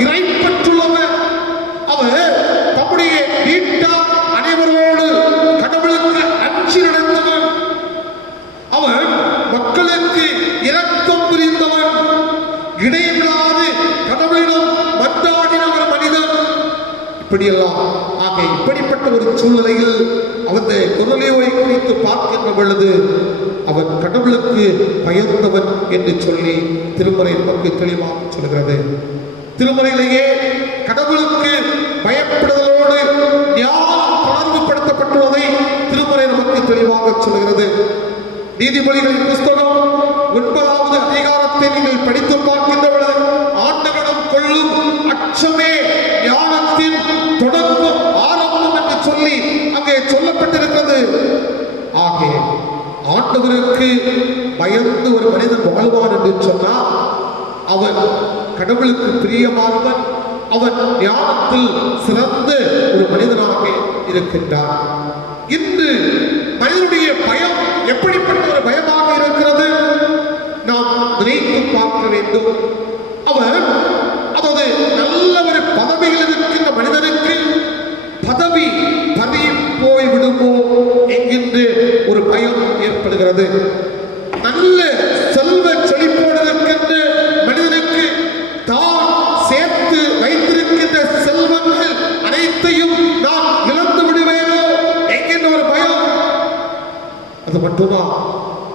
இறைப்பற்றுள்ளவன். அவன் தம்முடைய வீட்டார் அனைவரோடு கடவுளுக்கு அஞ்சி நடந்தவன். அவன் மக்களுக்கு இரக்கம் புரிந்தவன். இடையில்லாது கடவுளிடம் மன்றாடின ஒரு மனிதன். இப்படியெல்லாம் இப்படிப்பட்ட ஒரு சூழ்நிலையில் அவன் கொர்நேலியுவை குறித்து பார்க்கின்ற பொழுது அவன் கடவுளுக்கு பயந்தவன் என்று சொல்லி திருமறை நமக்கு தெளிவாக சொல்கிறது. திருமறையிலேயே கடவுளுக்கு பயப்படுதலோடு ஞானம் தொடர்புபடுத்தப்பட்டுள்ளதை திருமறை நமக்கு தெளிவாக சொல்கிறது. நீதிமொழிகளின் புஸ்தகம் 9ஆவது அதிகாரத்தை நீங்கள் படித்து பார்க்கின்ற பொழுது, ஆண்டவரிடம் கொள்ளும் அச்சமே ஞானத்தின் தொடக்கம், ஆரம்பம் என்று சொல்லி அங்கே சொல்லப்பட்டிருக்கிறது. ஆகிய ஆண்டவருக்கு பயந்து ஒரு மனிதன் வாழ்வான் என்று சொன்னால் அவன் கடவுளுக்கு பிரியமானவன். அவன் ஞானத்தில் சிறந்த ஒரு மனிதனாக இருக்கின்றான். இன்று மனிதனுடைய பயம் எப்படிப்பட்ட ஒரு பயமாக இருக்கிறது நாம் நினைத்து பார்க்க வேண்டும். அவன் அதாவது நல்ல ஒரு பதவி மட்டுமா,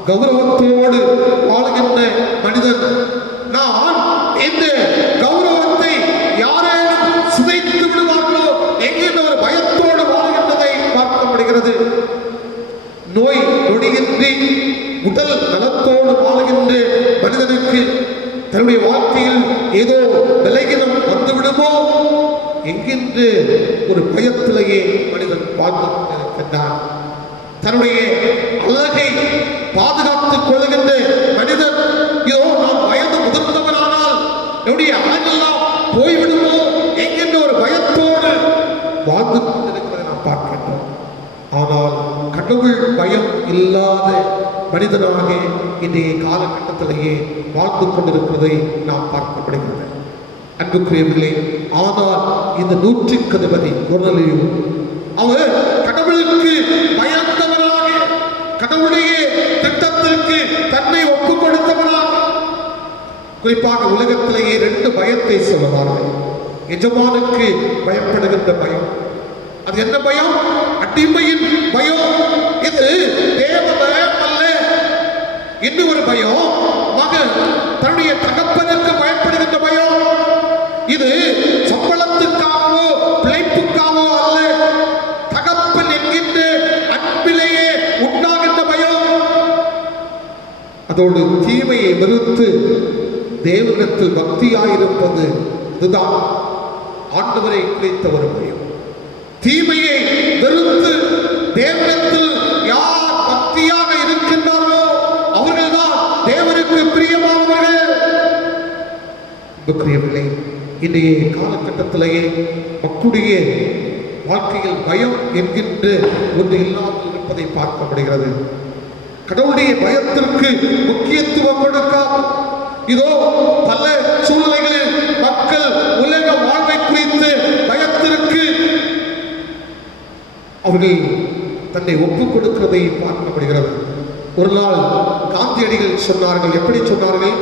கௌரவத்தோடு வாழுகின்ற மனிதன் நான் இந்த கௌரவத்தை யாரேனும் சிதைத்து விடுவார்களோ என்கின்ற ஒரு பயத்தோடு வாழ்கின்றதை பார்க்க முடிகிறது. நோய் நொடியின்றி உடல் நலத்தோடு வாழ்கின்ற மனிதனுக்கு தன்னுடைய வாழ்க்கையில் ஏதோ விலகினம் வந்துவிடுமோ என்கின்ற ஒரு பயத்திலேயே மனிதன் வாழ்ந்து கொண்டிருக்கின்றான். தன்னுடைய அழகை பாதுகாத்துக் கொள்ளுகின்ற மனிதன் இதோ நான் வயது முதிர்ந்தவனானால் என்னுடைய அழகெல்லாம் போய்விடுமோ என்கின்ற ஒரு பயத்தோடு வாழ்ந்து கொண்டிருக்கிறதை நாம் பார்க்கின்றோம். ஆனால் கடவுள் பயம் இல்லாத மனிதனாக இன்றைய காலகட்டத்திலேயே வாழ்ந்து கொண்டிருக்கிறதை நாம் பார்க்கப்படுகிறது. அன்புக்குரியவர்களே, ஆனால் இந்த 100க்கு அதிபதி கொர்நேலியு அவர் கடவுளுக்கு பயந்தவராக, கடவுளுடைய திட்டத்திற்கு தன்னை ஒப்புக் கொடுத்தவராக, குறிப்பாக உலகத்திலேயே 2 பயத்தை சொல்லுவார்கள். எஜமானுக்கு பயப்படுகின்ற பயம், அது என்ன பயம்? அடிமையின் பயம். இது தேவ பயம் அல்ல. இன்னும் ஒரு பயம், மகன் தன்னுடைய தகப்பனுக்கு பயப்படுகின்ற பயம். இது சம்பளத்துக்காகவோ பிழைப்புக்காகவோ அல்ல, தகப்பன் என்கின்ற அன்பிலேயே உண்டாகின்ற பயம். அதோடு தீமையை வெறுத்து தேவனிடத்தில் பக்தியாயிருப்பது, இதுதான் ஆண்டவரை குறித்த ஒரு பயம். தீமையை வெறுத்து தேவனிடத்தில் யார் பக்தியாக இருக்கின்றார்களோ அவர்கள்தான் தேவனுக்கு பிரியமானவர்கள். இன்றைய காலகட்டத்திலேயே மக்களுடைய வாழ்க்கையில் பயம் என்கின்ற ஒன்று இல்லாமல் இருப்பதை பார்க்க முடிகிறது. கடவுளுடைய பயத்திற்கு முக்கியத்துவம் கொடுக்காமல் இதோ பல சூழ்நிலைகளில் மக்கள் உலக வாழ்வை குறித்து பயத்திற்கு அவர்கள் தன்னை ஒப்புக் கொடுக்கிறதை பார்க்கப்படுகிறது. ஒரு நாள் காந்தியடிகள் சொன்னார்கள். எப்படி சொன்னார்கள்?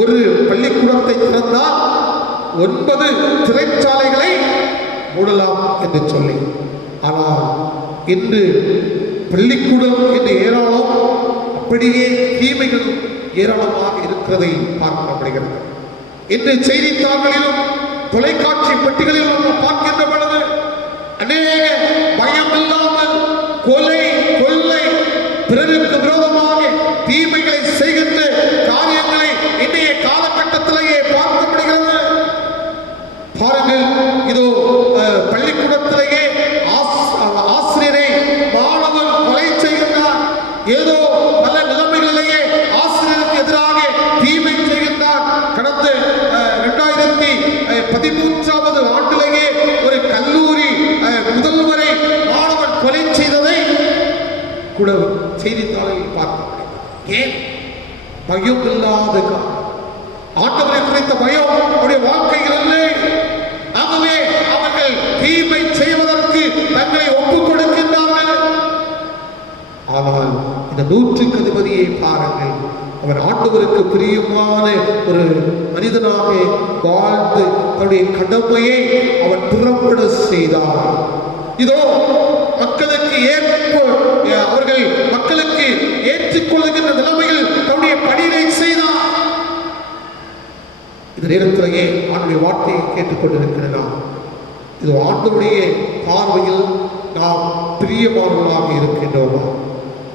ஒரு பள்ளிக்கூடத்தை திறந்தால் 9 சிறைச்சாலைகளை மூடலாம் என்று சொல்லி. ஆனால் இன்று பள்ளிக்கூடம் என்று ஏராளம், அப்படியே தீமைகளும் ஏராளமாக இருக்கிறதை பார்க்கப்படுகிறது. இன்று செய்தித்தாள்களிலும் தொலைக்காட்சி பெட்டிகளிலும் பார்க்கின்ற பொழுது அநேக பயம் இல்லாமல் கொலை, கொள்ளை, பிறருக்கு விரோதமாக தீமைகளை செய்கின்ற காரியங்களை இன்றைய காலகட்டத்திலேயே பார்க்கப்படுகிறது. பாருங்கள், இதோ பள்ளிக்கூடத்திலேயே ஆசிரியரை மாணவன் கொலை செய்கின்றார். ஏதோ பல நிலைமைகளிலேயே ஆசிரியருக்கு எதிராக தீமை செய்கின்றார். கடந்த 2013ஆவது ஆண்டிலேயே ஒரு கல்லூரி முதல்வரை மாணவன் கொலை செய்ததை கூட செய்தித்தாளில் பார்க்க. ஏன்? பயம் இல்லாத ஆண்டவரை குறித்த பயம் அவருடைய வாழ்க்கையில் இல்லை. ஆகவே அவர்கள் தீமை செய்வதற்கு தங்களை ஒப்புக் கொடுக்கின்றார்கள். ஆனால் இந்த 100க்கு அதிபதியை பாருங்கள். அவர் ஆண்டவருக்கு பிரியமான ஒரு மனிதனாக வாழ்ந்து தன்னுடைய கடமையை அவர் திறம்பட செய்தார். இதோ மக்களுக்கு அவர்கள் மக்களுக்கு ஏற்றுக்கொள்ளுகின்ற நிலைமையில் தன்னுடைய பணியை செய்தார். இந்த நேரத்திலேயே ஆண்டுடைய வார்த்தையை கேட்டுக்கொண்டிருக்கிறதா? இது ஆண்டவருடைய பார்வையில் நாம் பிரியமானவர்களாக இருக்கின்றோமா?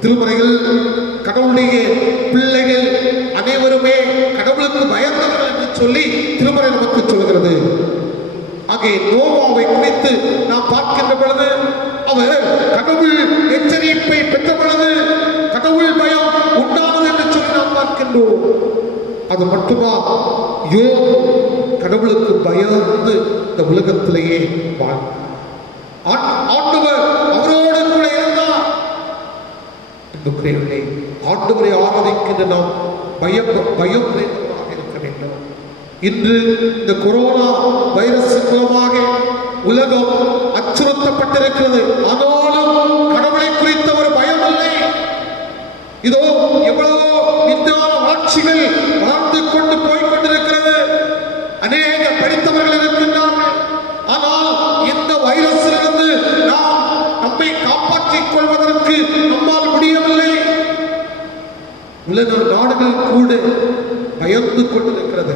திருமறையில் கடவுளுடைய பிள்ளைகள் அனைவருமே கடவுளுக்கு பயந்தவர்கள் என்று சொல்லி திருமறை நமக்கு சொல்கிறது. ஆகிய நோவாவை குறித்து நாம் பார்க்கின்ற பொழுது அவர் கடவுள் எச்சரிப்பை பெற்ற பொழுது கடவுள் பயம் உண்டானது என்று சொல்லி நாம் பார்க்கின்றோம். அது மட்டுமா, யோபு கடவுளுக்கு பயந்து இந்த உலகத்திலேயே ஆண்டவர் அவரோடு கூட இருந்தார். ஆண்டவரை ஆராதிக்கின்ற நாம் பயம் இருக்க வேண்டும். இன்று இந்த கொரோனா வைரஸ் மூலமாக உலகம் அச்சுறுத்தப்பட்டிருக்கிறது. ஆனாலும் கடவுளை குறித்த ஒரு பயம் இல்லை. இதோ எவ்வளவோ விஞ்ஞான ஆட்சிகள் வளர்ந்து கொண்டு போய்கொண்டிருக்கிறது. அநேக படித்தவர்கள் இருக்கின்றார்கள். ஆனால் இந்த வைரஸிலிருந்து நாம் நம்மை காப்பாற்றிக் கொள்வதற்கு நம்மால் முடியவில்லை. உலக நாடுகள் கூட பயந்து கொண்டிருக்கிறது.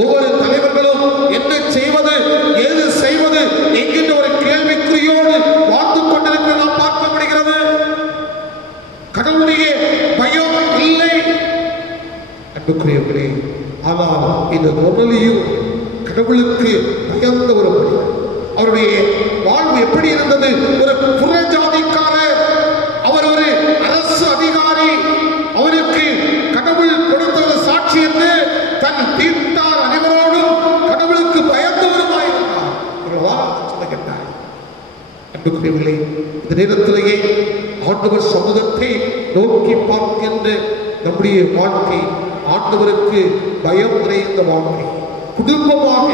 ஒவ்வொரு தலைவர்களும் என்ன செய்வது, ஏது செய்வது என்கின்ற ஒரு கேள்விக்குறியோடு வாழ்ந்து கொண்டிருக்கிற நாம் பார்க்க முடிகிறது. கடவுளுடைய பயம் இல்லை அன்புக்குரியவர்களே. ஆனால் இந்த நொரலியும் கடவுளுக்கு பயந்த ஒரு மனிதன். அவருடைய வாழ்வு எப்படி இருந்தது? ஒரு புறஜாதிக்காரர், அவர் ஒரு அரசு அதிகாரி. அவருக்கு கடவுள் கொடுத்த ஒரு சாட்சி என்று தன் வீட்டார் அனைவரோடும் கடவுளுக்கு பயந்தவருமாயிருந்தார். சொல்லுகின்றார் அன்புக்குரியவர்களே, இந்த நேரத்திலேயே ஆண்டவர் சமூகத்தை நோக்கி பார்க்கின்ற நம்முடைய வாழ்க்கை ஆண்டவருக்கு பயம் நிறைந்த வாழ்க்கை, குடும்பமாக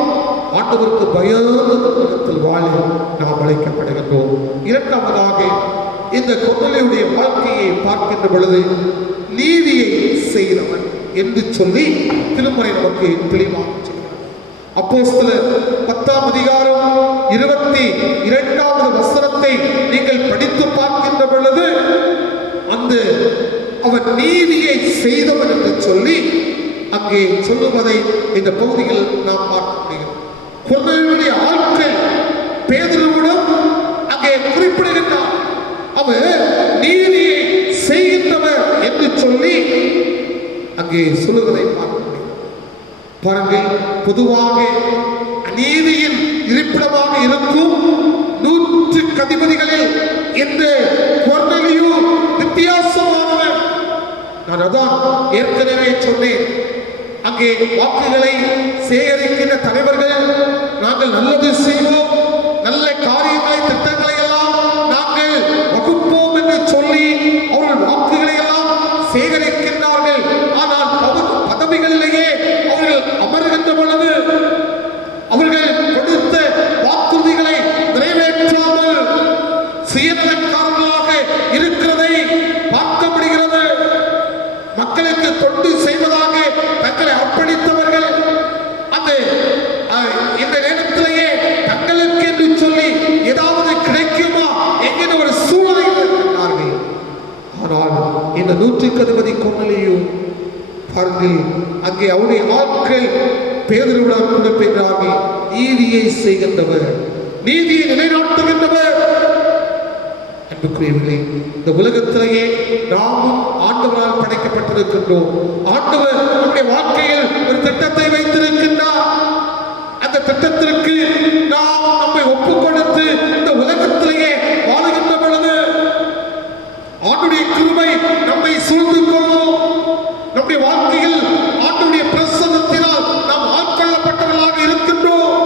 ஆண்டவருக்கு பயத்தில் வாழ நாம் அழைக்கப்படுகின்றோம். இரண்டாவதாக இந்த கொர்நேலியுடைய வாழ்க்கையை பார்க்கின்ற பொழுது நீதியை செய்கிறவன் என்று சொல்லி திருமறை நமக்கு தெளிவாக சொல்கிறார். அப்போஸ்தலர் 10ஆம் அதிகாரம் 22வது வசனத்தை நீங்கள் படித்து பார்க்கின்ற பொழுது அந்த அவன் நீதியை செய்தவன் என்று சொல்லி அங்கே சொல்லுவதை இந்த பகுதியில் நாம் பார்க்க முடியும். கொர்நேலியுடைய ஆட்கள் பேதுருவிடம் அங்கே குறிப்பிடுகின்றார், அவர் நீதியை செய்கின்றவர் என்று சொல்லி அங்கே சொல்லுவதை பார்க்க முடியும். பாருங்கள், பொதுவாக அநீதியின் இருப்பிடமாக இருக்கும் 100 அதிபதிகளில் இந்த கொர்நேலியு வித்தியாசமானவர். நான் அதான் ஏற்கனவே சொன்னேன், அங்கே வாக்குகளை சேகரிக்கின்ற தலைவர்கள் நாங்கள் நல்லது செய்வோம், நல்ல காரியங்களை திட்டங்களை எல்லாம் நாங்கள் வகுப்போம் என்று சொல்லி அவர்கள் வாக்குகளை எல்லாம் சேகரிக்கின்றார்கள். ஆனால் பதவிகளிலேயே அவர்கள் அமர்கின்ற பொழுது அவர்கள் கொடுத்த வாக்குறுதிகளை நிறைவேற்றாமல் சுயநலக்காரர்களாக இருக்கிறதை பார்க்க முடிகிறது. மக்களுக்கு தொண்டு செய்வதாக தங்களை அர்ப்பணித்தவர்கள் அந்த இந்த நேரத்திலேயே தங்களுக்கு என்று சொல்லி ஏதாவது கிடைக்குமா என்கிற ஒரு சூழலை இருக்கிறார்கள். ஆனால் இந்த 100 அதிபதி கொர்நேலியு பாருங்கள், அங்கே அவருடைய ஆட்கள் பேதுருவிடம் கொடுக்கின்றார்கள், நீதியை செய்கின்றவர், நீதியை நிலைநாட்டுகின்றவர். அன்புக்குரியவர்களே, இந்த உலகத்திலேயே நாமும் ஆண்டவரால் படைக்கப்பட்டிருக்கின்றோம். ஆண்டவர் நம்முடைய வாழ்க்கையில் ஒரு திட்டத்தை வைத்திருக்கின்றார். அந்த திட்டத்திற்கு நாம் நம்மை ஒப்புக் கொடுத்து இந்த உலகத்திலேயே வாழுகின்ற பொழுது ஆண்டுடைய கிருபை நம்மை சூழ்ந்து கொள்ளும். நம்முடைய வாழ்க்கையில் ஆண்டுடைய பிரசன்னத்தினால் நாம் ஆட்கொள்ளப்பட்டவர்களாக இருக்கின்றோம்.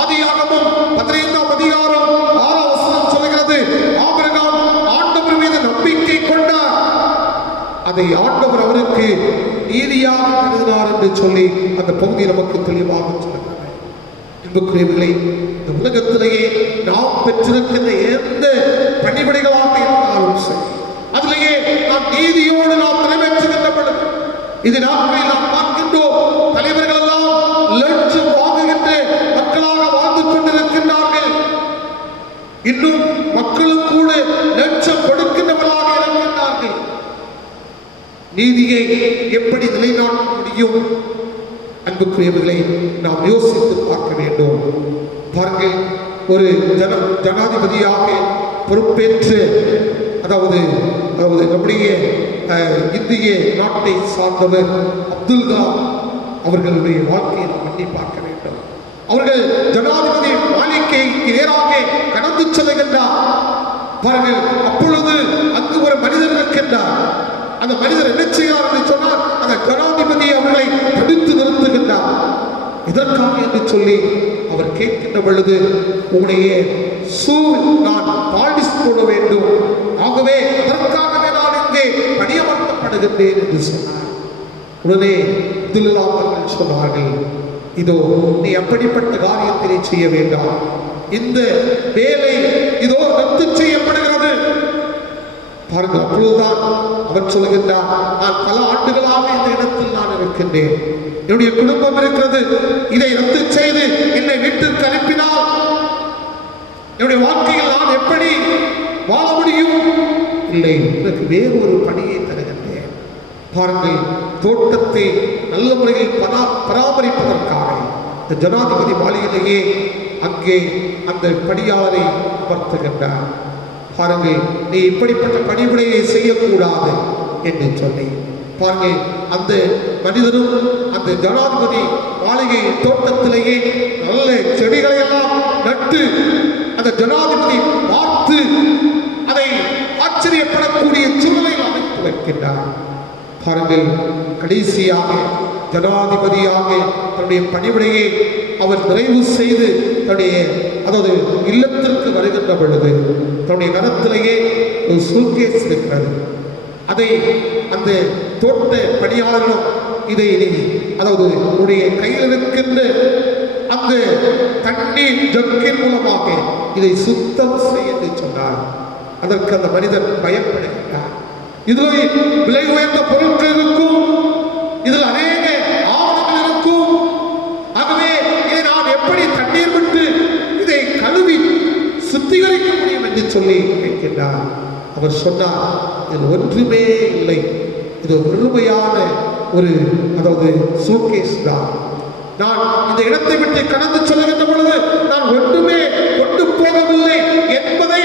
ஆதியாகமம் 15ஆம் அதிகாரம் 6ஆம் வசனம் சொல்கிறது, ஆபிரகாம் ஆண்டவர் மீது நம்பிக்கை கொண்டார், அதை ஆண்டவர் அவருக்கு நீதியாக கருதினார் என்று சொல்லி அந்த பகுதி நமக்கு தெளிவாக சொல்கிறது. அன்புக்குரியவர்களே, இந்த உலகத்திலேயே நாம் பெற்றிருக்கின்ற எந்த பணிவிடைகளாக இருந்தாலும் சரி, அதிலேயே நாம் நீதியோடு நாம் நிறைவேற்றுகின்ற பொழுது இது நாட்களில் நாம் பார்க்கின்றோம், தலைவர்கள் எல்லாம் லட்சம் வாங்குகின்ற மக்களாக வாழ்ந்து கொண்டிருக்கின்றார்கள். இன்னும் மக்களும் கூட லட்சம் கொடுக்கின்றவர்களாக இருக்கின்றார்கள். நீதியை எப்படி நிலைநாட்ட முடியும்? அன்புக்குரியவர்களை நாம் யோசித்து பார்க்க வேண்டும். பாருங்கள், ஒரு ஜனாதிபதியாக பொறுப்பேற்று அதாவது நம்முடைய இந்திய நாட்டை சார்ந்தவர் அப்துல் கலாம் அவர்களுடைய வாழ்க்கையை நாம் எண்ணி பார்க்க வேண்டும். அவர்கள் ஜனாதிபதி மாளிகைக்கு நேராக கடந்து செல்கின்றார். பாருங்கள், அப்பொழுது அங்கு ஒரு மனிதர் இருக்கின்றார். அந்த மனிதர் என்ன செய்கிறார் என்று சொன்னால், அந்த ஜனாதிபதி அவர்களை தடுத்து நிறுத்துகின்றார். இதற்காக என்று சொல்லி அவர் கேட்கின்ற பொழுது, உங்களுடைய ஷூ நான் பாலிஷ் போட வேண்டும், ஆகவே அதற்காகவே நான் இங்கே பணியமர்த்தப்படுகின்றேன் என்று சொன்னார். உடனே அப்துல் கலாம் அவர்கள் சொன்னார்கள், இதோ நீ அப்படிப்பட்ட காரியத்தினை செய்ய வேண்டாம், இந்த வேலை இதோ ரத்து செய்யப்படுகிறது. பாருங்கள், அப்பொழுதுதான் அவர் சொல்லுகின்றார், நான் பல ஆண்டுகளாக இந்த இடத்தில் நான் இருக்கின்றேன், என்னுடைய குடும்பம் இருக்கிறது, இதை ரத்து செய்து என்னை வீட்டிற்கு அனுப்பினால் என்னுடைய வாழ்க்கையில் நான் எப்படி வாழ முடியும்? இல்லை, எனக்கு வேறு ஒரு பணியை தருகின்றேன். பாருங்கள், தோட்டத்தை நல்ல முறையில் பராமரிப்பதற்காக இந்த ஜனாதிபதி மாளிகையிலேயே அங்கே அந்த பணியாளரை அமர்த்துகின்றார். பாருங்கள், நீ இப்படிப்பட்ட பணிவிடையை செய்யக்கூடாது என்று சொல்லி பாருங்கள், அந்த மனிதனும் அந்த ஜனாதிபதி மாளிகை தோட்டத்திலேயே நல்ல செடிகளை எல்லாம் நட்டு அந்த ஜனாதிபதி பார்த்து அதை ஆச்சரியப்படக்கூடிய சூழலை அமைத்து வைக்கின்றார். பாருங்கள், கடைசியாக ஜனாதிபதியாக தன்னுடைய பணிவிடையை அவர் நிறைவு செய்து தன்னுடைய அதாவது இல்லத்திற்கு வருகின்ற பொழுது தன்னுடைய கரத்திலேயே ஒரு சூட்கேஸ் இருக்கிறது. அதை அந்த தோட்ட பணியாளர்களும் இதை அதாவது உடைய கையில் இருக்கின்ற அந்த தண்ணீர் ஜக்கின் மூலமாக இதை சுத்தம் செய்ய சொன்னார். அதற்கு அந்த மனிதன் பயப்படுகின்றார். இதில் விலை உயர்ந்த பொருட்கள் இருக்கும், இதில் அநேக ஆவணங்கள் இருக்கும். ஆகவே இதை நான் எப்படி தண்ணீர் விட்டு இதை கழுவி சுத்திகரிக்க முடியும் என்று சொல்லி கேட்கின்றார். அவர் சொன்னார், இதில் ஒன்றுமே இல்லை, இது வெறுமையான ஒரு அதாவது சூட்கேஸ் தான். நான் இந்த இடத்தை விட்டு கடந்து சொல்லுகின்ற பொழுது நான் ஒன்றுமே கொண்டு போகவில்லை என்பதை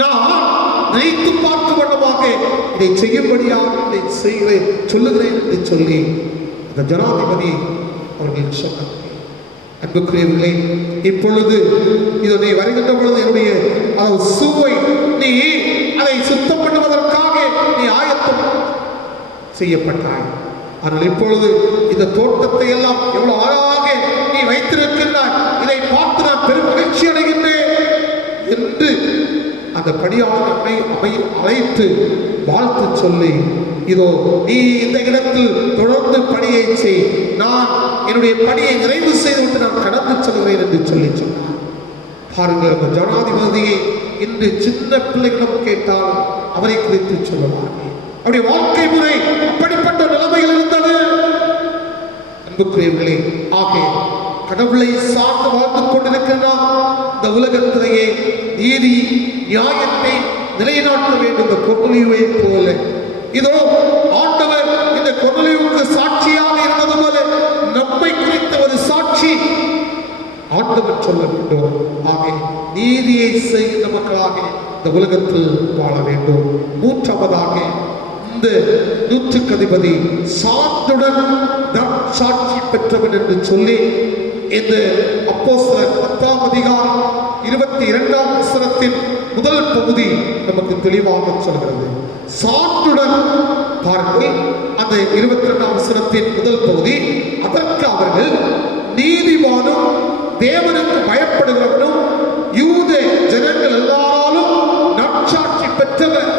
நான் நினைத்து பார்க்க வேண்டுமாக இதை செய்யும்படியாக இதை செய்கிறேன் சொல்லுகிறேன் என்று சொல்லி அந்த ஜனாதிபதி அவர்கள் சொன்னார். அன்புக்குரியவர்களே, இப்பொழுது இதனை வருகின்ற பொழுது என்னுடைய சுவை நீ அதை சுத்தம் பண்ணுவதற்காக நீ ஆயத்தம் செய்யப்பட்டாய். ஆனால் இப்பொழுது இந்த தோட்டத்தை எல்லாம் எவ்வளவு அழகாக நீ வைத்திருக்கின்றாய், இதை பார்த்து நான் பெரும் மகிழ்ச்சி அடைகின்றேன் என்று அந்த பணியாளரை அழைத்து வாழ்த்து சொல்லி, இதோ நீ இந்த இடத்தில் தொடர்ந்து பணியை செய், நான் என்னுடைய பணியை நிறைவு செய்துவிட்டு நான் கடந்து செல்கிறேன் என்று சொல்லி சொன்னார். பாருங்கள், அந்த ஜனாதிபதியை இன்று சின்ன பிள்ளைகளும் கேட்டால் அவரை குறித்து சொல்லுவார்கள். அவருடைய வாழ்க்கை முறை அப்படிப்பட்ட நிலைமையில் இருந்தது. அன்புக்குரியவர்களே, ஆக கடவுளை சார்ந்து வாழ்ந்து கொண்டிருக்கிறார். இந்த உலகத்திலேயே நீதி நியாயத்தை நிலைநாட்ட வேண்டும். இந்த கொர்நேலியுவை போல இதோ ஆண்டவர் இந்த கொர்நேலியுவுக்கு சாட்சியாக இருந்தது போல நம்மை குறித்த ஒரு சாட்சி ஆண்டவர் சொல்ல வேண்டும். ஆக நீதியை செய்கின்ற மக்களாக இந்த உலகத்தில் வாழ வேண்டும். மூன்றாவதாக இந்த நூற்றுக்கு அதிபதி சான்றுடன் சாட்சி பெற்றவன் என்று சொல்லி இந்த அப்போஸ்தலர் 10ஆம் அதிகாரம் 22ஆம் வசனத்தின் முதல் பகுதி நமக்கு தெளிவாக சொல்கிறது. சான்றுடன் பாருங்கள், அந்த 22ஆம் வசனத்தின் முதல் பகுதி, அதற்கு அவர்கள் நீதிமானும் தேவனுக்கு பயப்படுகிறவனும் யூத ஜனங்கள் எல்லாராலும் நற்சாட்சி பெற்றவர்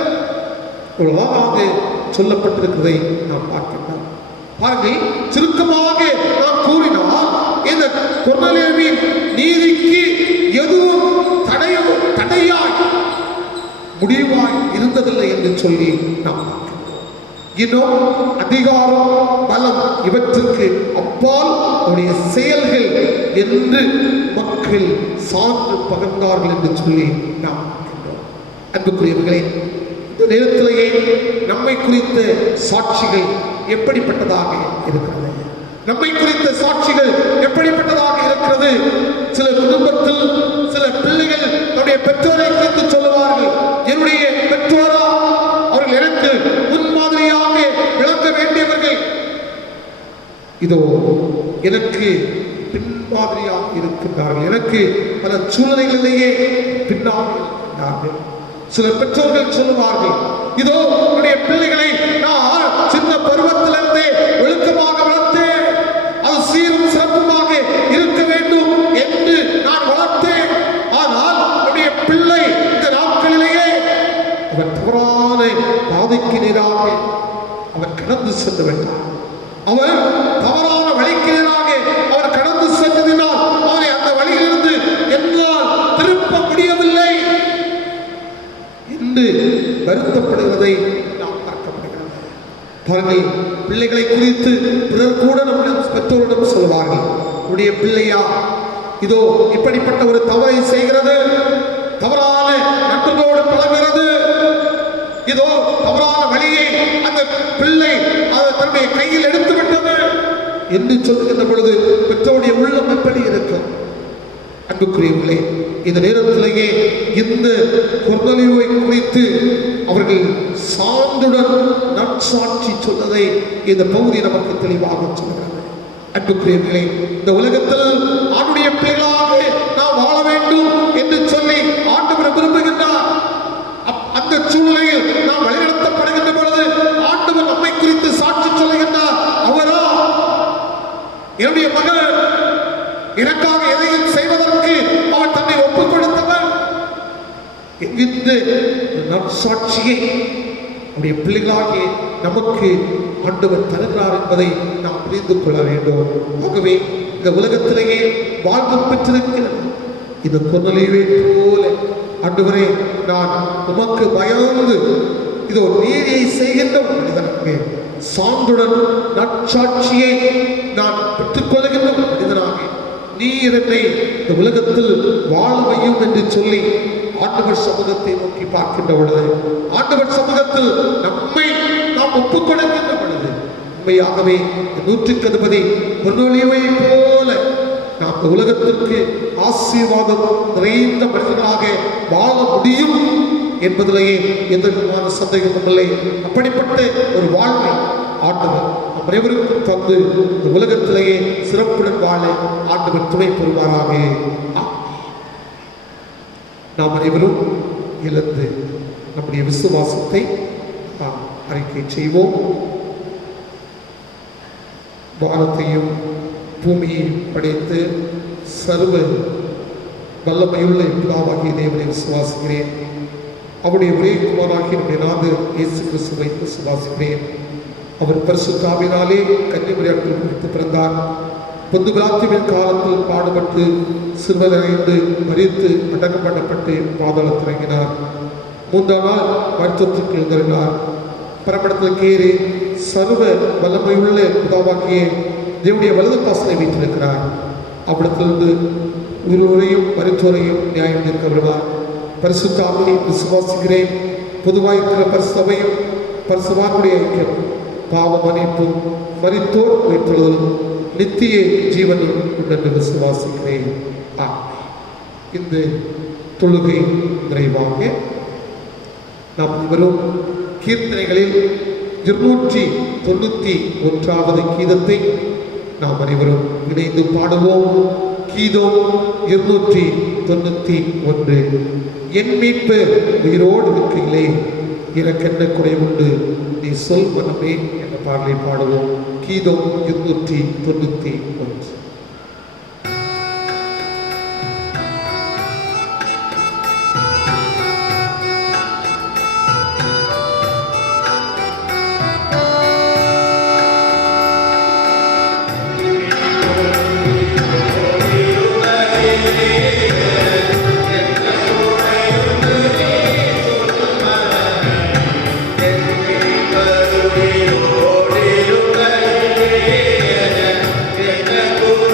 சொல்லப்பட்டிருக்கிறதை நாம் பார்க்கின்றோம். பாருங்கள், சுருக்கமாக நாம் கூறினால் இந்த கொர்நேலியுவின் நீதிக்கு எதுவும் தடையாய் முடிவாய் இருந்ததில்லை என்று சொல்லி நாம் பார்க்கின்றோம். இன்னும் அதிகாரம் பலம் இவற்றுக்கு அப்பால் அவருடைய செயல்கள் என்று மக்கள் சான்று பகர்ந்தார்கள் என்று சொல்லி நாம் பார்க்கின்றோம். அன்புக்குரியவர்களே, இந்த நேரத்திலேயே நம்மை குறித்த சாட்சிகள் எப்படிப்பட்டதாக இருக்கிறது? நம்மை குறித்த சாட்சிகள் எப்படிப்பட்டதாக இருக்கிறது? சில குடும்பத்தில் சில பிள்ளைகள் தன்னுடைய பெற்றோரை குறித்து சொல்லுவார்கள், என்னுடைய பெற்றோரா அவர்கள் எனக்கு முன்மாதிரியாக விளங்க வேண்டியவர்கள், இதோ எனக்கு பின்மாதிரியாக இருக்கின்றார்கள், எனக்கு பல சூழ்நிலைகளிலேயே பின்னால் இருக்கின்றார்கள். சில பெற்றோர்கள் சொல்லுவார்கள், இதோ என்னுடைய பிள்ளைகளை நான் சின்ன பருவத்திலிருந்தே ஒழுக்கமாக வளர்த்தேன், அது சீரும் சிறப்புமாக இருக்க வேண்டும் என்று நான் வளர்த்தேன். ஆனால் என்னுடைய பிள்ளை இந்த நாட்களிலேயே அவர் தவறான பாதைக்கு நேராக அவர் கடந்து சென்று விட்டார். அவர் தவறான வழிக்கு நேராக அவர் கடந்து சென்றதினால் அவரை அந்த வழியிலிருந்து என்னால் திருப்ப முடியவில்லை என்று வருத்தப்படுவதை நாம் பார்க்க முடிகிறது. பாருங்கள், பிள்ளைகளை குறித்து பிறர் கூட நம்மிடம் பெற்றோரிடம் சொல்வார்கள், உடைய பிள்ளையா இதோ இப்படிப்பட்ட ஒரு தவறை செய்கிறது, தவறான நண்பர்களோடு பழகிறது, இதோ தவறான வழியை அந்த பிள்ளை தன்னுடைய கையில் எடுத்து விட்டது என்று சொல்லுகின்ற பொழுது பெற்றோருடைய உள்ளம் எப்படி இருக்கும்? அன்புக்குரியவர்களே, இந்த நேரத்திலேயே இந்த கொர்நேலியுவை குறித்து அவர்கள் சான்றுடன் நற்சாட்சி சொன்னதை இந்த பகுதி நமக்கு தெளிவாக சொல்கிறது. அன்புக்குரியவர்களே, இந்த உலகத்தில் ஆண்டுடைய பிள்ளைகளாக நாம் வாழ வேண்டும் என்று சொல்லி ஆண்டவர் விரும்புகின்றார். அந்த சூழ்நிலையில் நாம் வழிநடத்தப்படுகின்ற பொழுது ஆண்டவர் நம்மை குறித்து சாட்சி சொல்லுகின்றார். அவரா என்னுடைய மகள் எனக்காக எதையும் செய்வதற்கு அவர் தன்னை ஒப்புக் கொடுத்தவர் என்கின்ற நற்சாட்சியை நம்முடைய பிள்ளைகளாகிய நமக்கு ஆண்டவர் தருகிறார் என்பதை நாம் புரிந்து கொள்ள வேண்டும். ஆகவே இந்த உலகத்திலேயே வாழ்வு பெற்றிருக்கிறது இந்த கொர்நேலியுவை போல ஆண்டவரே, நான் உமக்கு பயந்து இதோ நீதியை செய்கின்ற மனிதனுக்கு சான்றுடன் நற்சாட்சியை நான் பெற்றுக்கொள்கின்ற மனிதனாக நீர் என்னை இந்த உலகத்தில் வாழ வையும் என்று சொல்லி ஆண்டவர் சமூகத்தை நோக்கி பார்க்கின்ற பொழுது, ஆண்டவர் சமூகத்தில் நம்மை நாம் ஒப்புக் கொடுக்கின்ற பொழுது உண்மையாகவே 100 கொர்நேலியுவை போல நாம் இந்த உலகத்திற்கு ஆசீர்வாதம் நிறைந்த மனிதர்களாக வாழ முடியும் என்பதிலேயே எந்த விதமான சந்தேகமும் இல்லை. அப்படிப்பட்ட ஒரு வாழ்வை ஆண்டவர் நம் அனைவருக்கும் தந்து இந்த உலகத்திலேயே சிறப்புடன் வாழ ஆண்டவர் துணை பெறுவாராக. நாம் அனைவரும் இழந்து நம்முடைய விசுவாசத்தை அறிக்கை செய்வோம். வானத்தையும் பூமியையும் படைத்து சர்வ வல்லமையுள்ள பிதாவாகிய தேவனை விசுவாசிக்கிறேன். அவருடைய ஒரே குமாராகிய நம்முடைய நாதர் இயேசு கிறிஸ்துவை விசுவாசிக்கிறேன். அவர் பரிசுத்த ஆவியினாலே கன்னிமரியாத்தில் குறித்து பிறந்தார். பொந்து பிலாத்தியின் காலத்தில் பாடுபட்டு சிறுவரைந்து மரித்து அடக்கம் பண்ணப்பட்டு பாதாளத்தில் இறங்கினார். 3ஆம் நாள் மருத்துவத்துக்கு எழுந்திருந்தார். பரமடத்தில் ஏறி சர்வ வல்லமையுள்ள பிதாவாகிய தேவனுடைய வலது பாசனை வைத்திருக்கிறார். அவ்விடத்திலிருந்து ஒருவரையும் மருத்துவரையும் நியாயம் நிற்க வருவார். பரிசுத்த ஆவியை விசுவாசிக்கிறேன். பொதுவாயிருக்கிற பரிசுத்தையும் பரிசுவானுடைய ஐக்கியம் பாவ மன்னிப்பும் மரித்தோர் உயிர்த்தெழுதலும் நித்திய ஜீவனும் உண்டு விசுவாசிக்கிறேன். இந்த தொழுகை நிறைவாக நாம் இவரும் கீர்த்தனைகளில் 291வது கீதத்தை நாம் அனைவரும் இணைந்து பாடுவோம். கீதம் 291. என் மீட்பர் உயிரோடு இருக்கையிலே எனக்கென்ன குறைவுண்டு நீ சொல் மனமே என்ற பாடலை பாடுவோம். கீதம் 291. Thank you.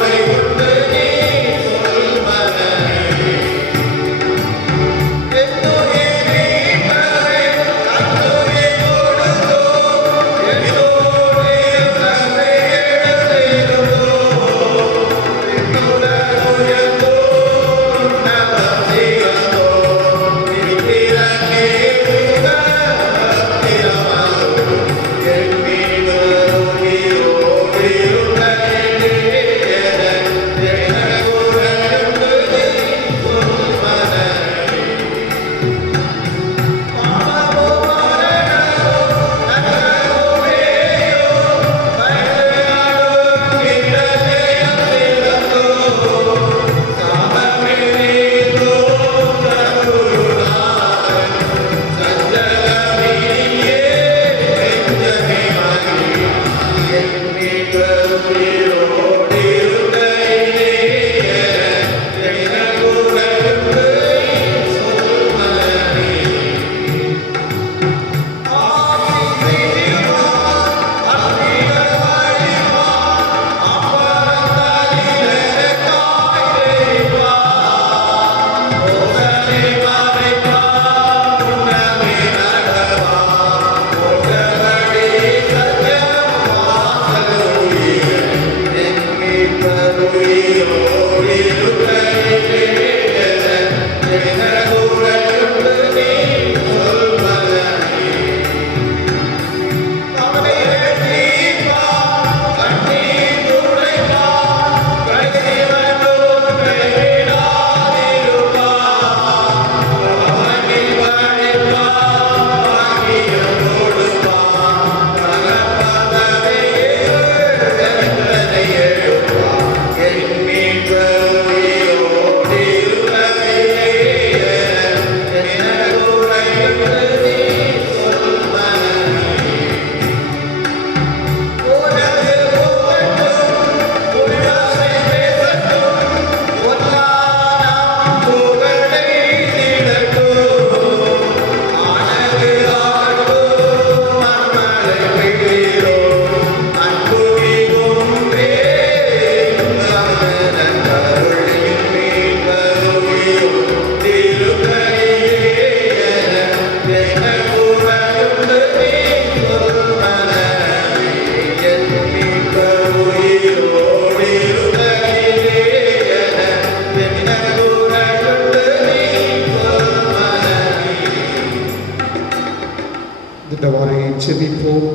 செபிப்போம்.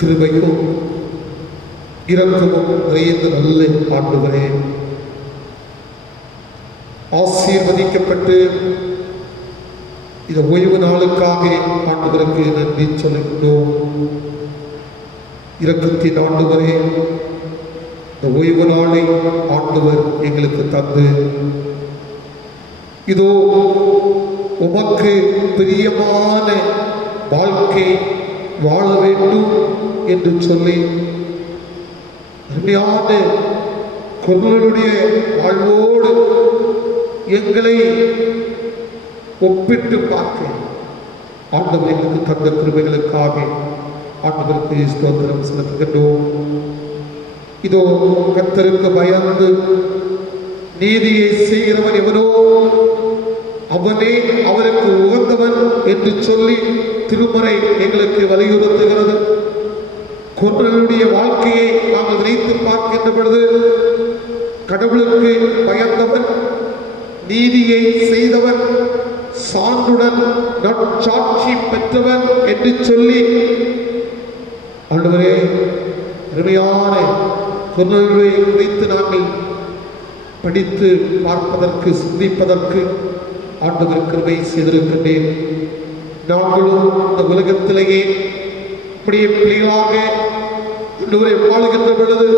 கிருபையும் இரக்கமும் நிறைந்த நல்ல ஆண்டவரே, ஆசீர்வதிக்கப்பட்டு இந்த ஓய்வு நாளுக்காக ஆண்டவருக்கு நன்றி சொல்லுகின்றோம். இரக்கத்தின் ஆண்டவரே, இந்த ஓய்வு நாளை ஆண்டவர் எங்களுக்கு தந்து இதோ உமக்கு பிரியமான வாழ்க்கை வாழ வேண்டும் என்று சொல்லி அருமையான குரலுடைய வாழ்வோடு எங்களை ஒப்பிட்டு பார்க்க ஆண்டவர் எங்களுக்கு தந்த கிருபைகளுக்காக ஆண்டவருக்கு ஸ்தோத்திரம் செலுத்துகின்றோம். இதோ கர்த்தருக்கு பயந்து நீதியை செய்கிறவன் எவனோ அவனே அவருக்கு உகந்தவன் என்று சொல்லி திருமறை எங்களுக்கு வலியுறுத்துகிறது. குரலுடைய வாழ்க்கையை நாங்கள் நினைத்து பார்க்கின்ற பொழுது கடவுளுக்கு பயந்தவன், நீதியை செய்தவன், சான்றுடன் நற்சாட்சி பெற்றவன் என்று சொல்லி ஆண்டவரே அருமையான குரலை குறித்து நாங்கள் படித்து பார்ப்பதற்கு சிந்திப்பதற்கு ஆண்டவர் கிருபை செய்திருக்கின்றேன். நாங்களும் இந்த உலகத்திலேயே இப்படியே பிள்ளைகளாக ஆண்டவரை வாழுகின்ற பொழுது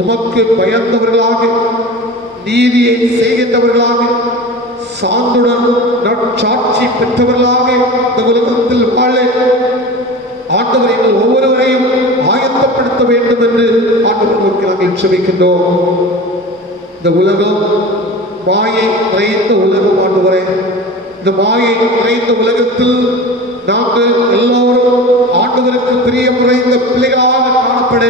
உமக்கு பயந்தவர்களாக, நீதியை செய்கின்றவர்களாக, சான்றுடன் நற்சாட்சி பெற்றவர்களாக இந்த உலகத்தில் வாழ ஆண்டவர் எங்கள் ஒவ்வொருவரையும் ஆயத்தப்படுத்த வேண்டும் என்று ஆண்டவர் நோக்கி நாங்கள் செபிக்கின்றோம். இந்த உலகம் மாயை நிறைந்த உலகம் ஆண்டவரே, இந்த மாயை நிறைந்த உலகத்தில் நாங்கள் எல்லோரும் ஆண்டவருக்கு பிரியம் நிறைந்த பிள்ளைகளாக காணப்பட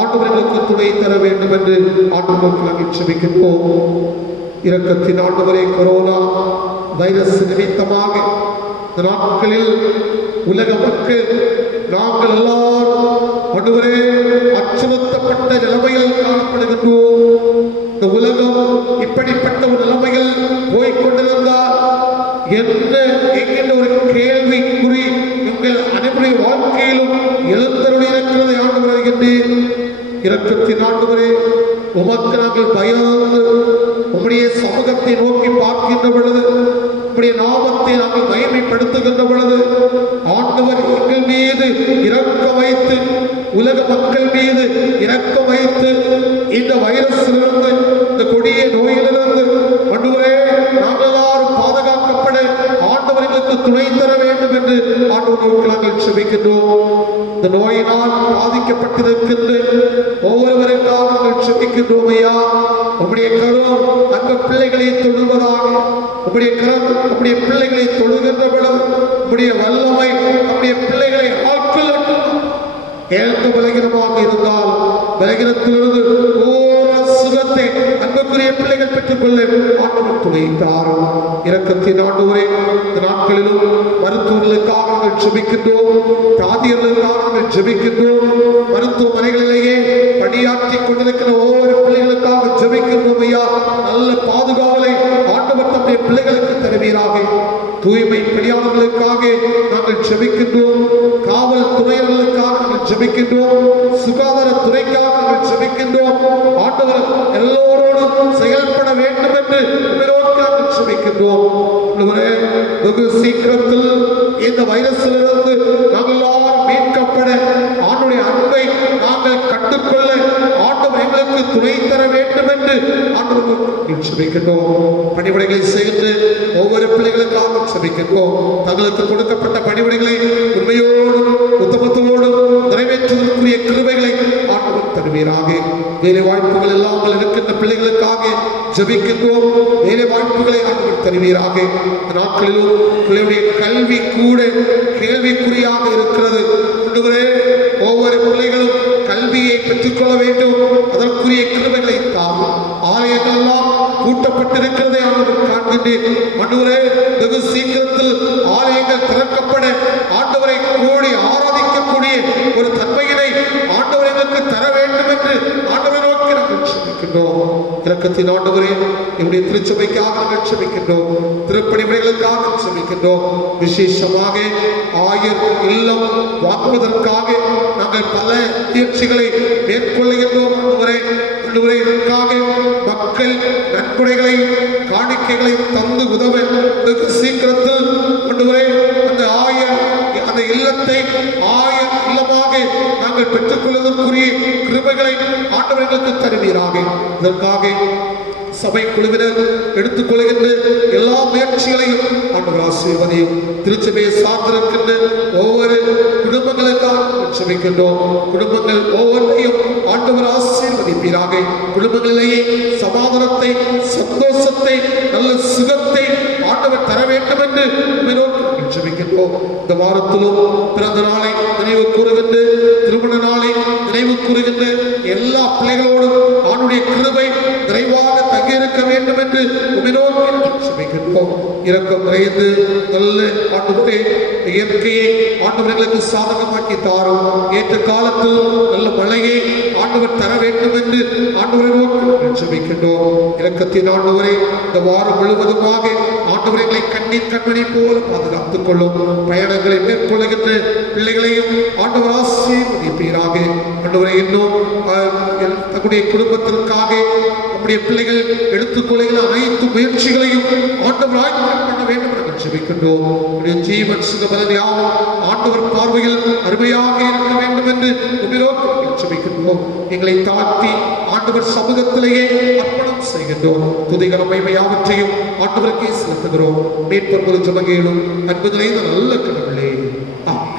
ஆண்டவர்களுக்கு துணை தர வேண்டும் என்று ஆண்டவருக்கு நாங்கள் செபிக்கின்றோம். இரக்கத்தின் ஆண்டவரே, கொரோனா வைரஸ் நிமித்தமாக இந்த நாட்களில் உலக மக்கள் நாங்கள் எல்லாரும் ஆண்டவரே அச்சுறுத்தப்பட்ட நிலைமையில் காணப்படுகின்றோம். இந்த உலகம் இப்படிப்பட்ட ஒரு நிலைமையில் போய்கொண்டிருந்தால் என்ன என்கின்ற ஒரு கேள்விக்குறி எங்கள் அனைவருடைய வாழ்க்கையிலும் எழுந்தருளி இருக்கிறதை ஆண்டவர் அறிகின்றேன். இரக்கத்தின் ஆண்டவரே, உமக்கு நாங்கள் பயந்து உம்முடைய சமூகத்தை நோக்கி பார்க்கின்ற பொழுது, உம்முடைய நாமத்தை நாங்கள் மகிமைப்படுத்துகின்ற பொழுது ஆண்டவர் எங்கள் மீது இரக்கம் வைத்து, உலக மக்கள் மீது இரக்கம் வைத்து இந்த வைரஸிலிருந்து, இந்த கொடிய நோயிலிருந்து ஆண்டவரே நாங்கள் எல்லாரும் பாதுகாக்கப்பட ஆண்டவர்களுக்கு துணை தர வேண்டும் என்று ஆண்டவர்களுக்கு நாங்கள் செபிக்கின்றோம். இந்த நோயினால் பாதிக்கப்பட்டிருக்கின்ற ஒவ்வொருவருக்காக நாங்கள் செபிக்கின்றோம். ஐயா, உம்முடைய கரம் அந்த பிள்ளைகளை தொழுவதாக, உம்முடைய கரம் நம்முடைய பிள்ளைகளை தொழுகின்ற பொழுது உம்முடைய வல்லமை நம்முடைய பிள்ளைகளை ஆட்கொள்ளட்டும். ஏற்க பலகீனமாக இருந்தால் பலகீனத்திலிருந்து சுகத்தை அன்புக்குரிய பிள்ளைகள் பெற்றுக்கொள்ள ஆண்டவர் துணை தாரும். இரக்கத்தின் ஆண்டவரே, இந்த நாட்களிலும் மருத்துவர்களுக்காக நாங்கள் ஜெபிக்கின்றோம், தாதியர்களுக்காக நாங்கள் ஜெபிக்கின்றோம், மருத்துவமனைகளிலேயே பணியாற்றி கொண்டிருக்கிற ஒவ்வொரு பிள்ளைகளுக்காக ஜெபிக்கின்றோம். ஐயா, நல்ல பாதுகாவலை ஆண்டவர் தம்முடைய பிள்ளைகளுக்கு தருவீராக. தூய்மை பணியாளர்களுக்காக நாங்கள் ஜெபிக்கின்றோம், காவல் துறையினர்களுக்காக நாங்கள் ஜெபிக்கின்றோம், சுகாதார துறைக்காக நாங்கள் ஜெபிக்கின்றோம். ஆண்டவர் எல்லோரோடும் செயல்பட வேண்டும் என்று நாங்கள் ஜெபிக்கின்றோம். வெகு சீக்கிரத்தில் இந்த வைரஸிலிருந்து நாங்கள் எல்லாரும் மீட்கப்பட ஆண்டுடைய அன்பை நாங்கள் கண்டுகொள்ள ஆண்டவர் எங்களுக்கு துணை தர வேண்டும் என்று ஆண்டவர் ஜெபிக்கின்றோம். பணிவிடைகளை செய்து ஒவ்வொரு பிள்ளைகளுக்காக ஜெபிக்கின்றோம். தங்களுக்கு கொடுக்கப்பட்ட பணிவிடைகளை உண்மையோடும் உத்தமத்தோடும் நிறைவேற்றுவதற்குரிய கிருபைகளை ஆண்டவர் தருவீராக. வேலை வாய்ப்புகள் இல்லாமல் இருக்கின்ற பிள்ளைகளுக்காக ஜெபிக்கின்றோம். வேலை வாய்ப்புகளை ஆண்டவர் தருவீராக. நாட்களிலும் பிள்ளைகளுடைய கல்வி கூட கேள்விக்குறியாக இருக்கிறது. ஒவ்வொரு பிள்ளைகளும் கல்வியை பெற்றுக்கொள்ள வேண்டும், அதற்குரிய கிருபைகளை தாரும். ஆலயங்கள் எல்லாம் கூட்டப்பட்டிருக்கிறதை ஆண்டவர் காண்கின்றேன். ஆண்டவரே, வெகு சீக்கிரத்தில் ஆலயங்கள் திறக்கப்பட ஆண்டவரை கூடி ஆராதிக்கக்கூடிய ஒரு தன்மையினை ஆண்டவர் எங்களுக்கு தர வேண்டும் என்று ஆண்டவரை நோக்கி நாங்கள் செபிக்கின்றோம். இரக்கத்தின் ஆண்டவரே, என்னுடைய திருச்சபைக்காக நாங்கள் செபிக்கின்றோம், திருப்பணிகளுக்காக செபிக்கின்றோம். விசேஷமாக ஆயர் இல்லம் வாங்குவதற்காக நாங்கள் பல முயற்சிகளை மேற்கொள்ளுகின்றோம். ஆண்டவரே, இதற்காக மக்கள் நன்கொடைகளை காணிக்கைகளை தந்து உதவ வெகு சீக்கிரத்தில் ஆண்டவரே அந்த இல்லத்தை ஆயர் இல்லமாக நாங்கள் பெற்றுக்கொள்வதற்குரிய கிருபைகளை ஆண்டவர்களுக்கு தருவீராக. இதற்காக சபை குழுவினர் எடுத்துக்கொள்கின்ற எல்லா முயற்சிகளையும் ஆண்டவர் ஆசீர்வதியும். திருச்சபையை சார்ந்திருக்கின்ற ஒவ்வொரு குடும்பங்களுக்காக செபிக்கின்றோம். குடும்பங்கள் ஒவ்வொன்றையும் ஆண்டவர் ஆசீர்வதிப்பீராக. குடும்பங்களிலேயே சமாதானத்தை, சந்தோஷத்தை, நல்ல சுகத்தை ஆண்டவர் தர வேண்டும் என்று செபிக்கின்றோம். இந்த வாரத்திலும் பிறந்த நாளை நினைவு கூறுகின்ற, திருமண நாளை நினைவு கூறுகின்ற எல்லா பிள்ளைகளோடும் ஆண்டுடைய கிருபை நிறைவாக தங்கியிருக்க வேண்டும் என்று செபிக்கின்றோம். இரக்கம் நிறைந்து நல்ல ஆண்டவரே இயற்கையை ஆண்டவர்களுக்கு சாதகமாக்கி தாரும். ஏற்ற காலத்தில் நல்ல மழையை ஆண்டவர் தர வேண்டும் என்று ஆண்டவரை செபிக்கின்றோம். இரக்கத்தின் ஆண்டவரே, இந்த வாரம் முழுவதுமாக ஆண்டவர்களை கண்ணீர் கண்மணி போல பாதுகாத்துக் கொள்ளும். பயணங்களை மேற்கொள்ளுகின்ற பிள்ளைகளையும் ஆண்டவர் ஆசீர்வதிப்பீராக. ஆண்டவரை இன்னும் தன்னுடைய குடும்பத்திற்காக நம்முடைய பிள்ளைகள் எடுத்துக்கொள்கிற அனைத்து முயற்சிகளையும் ஆண்டவர் ஆய்வு பண்ண வேண்டும் என்று செபிக்கின்றோம். ஜீவன் சுகபலனையாவும் ஆண்டவர் பார்வையில் அருமையாக இருக்க வேண்டும் என்று செபிக்கின்றோம். எங்களை தாழ்த்தி ஆண்டவர் சமூகத்திலேயே அர்ப்பணம் செய்கின்றோம். துதிகர மகிமையாவற்றையும் ஆண்டவருக்கே செலுத்துகிறோம். மீட்பர் ஜெபங்களும் அன்புதலே நல்ல கடவுளே, ஆமென்.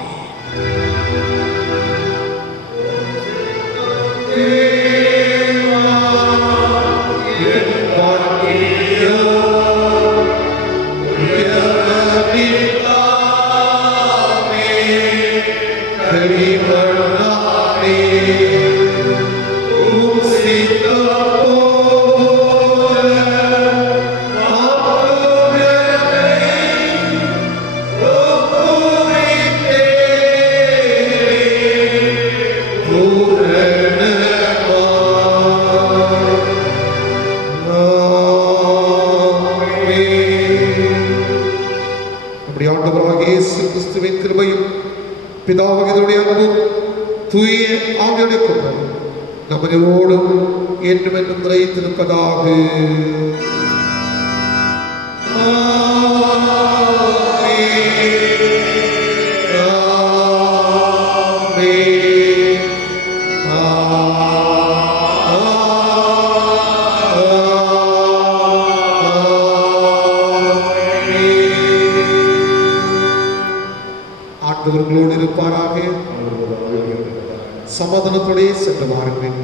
பிதாவாகிய அன்பும் தூய ஆவியுடைய கூட்டமும் நம்மோடும் என்றும் என்றும் நிறைந்திருப்பதாக. ஆண்டவர்களோடு இருப்பாராக. சமாதானத்தோடே சென்று வாருங்கள்.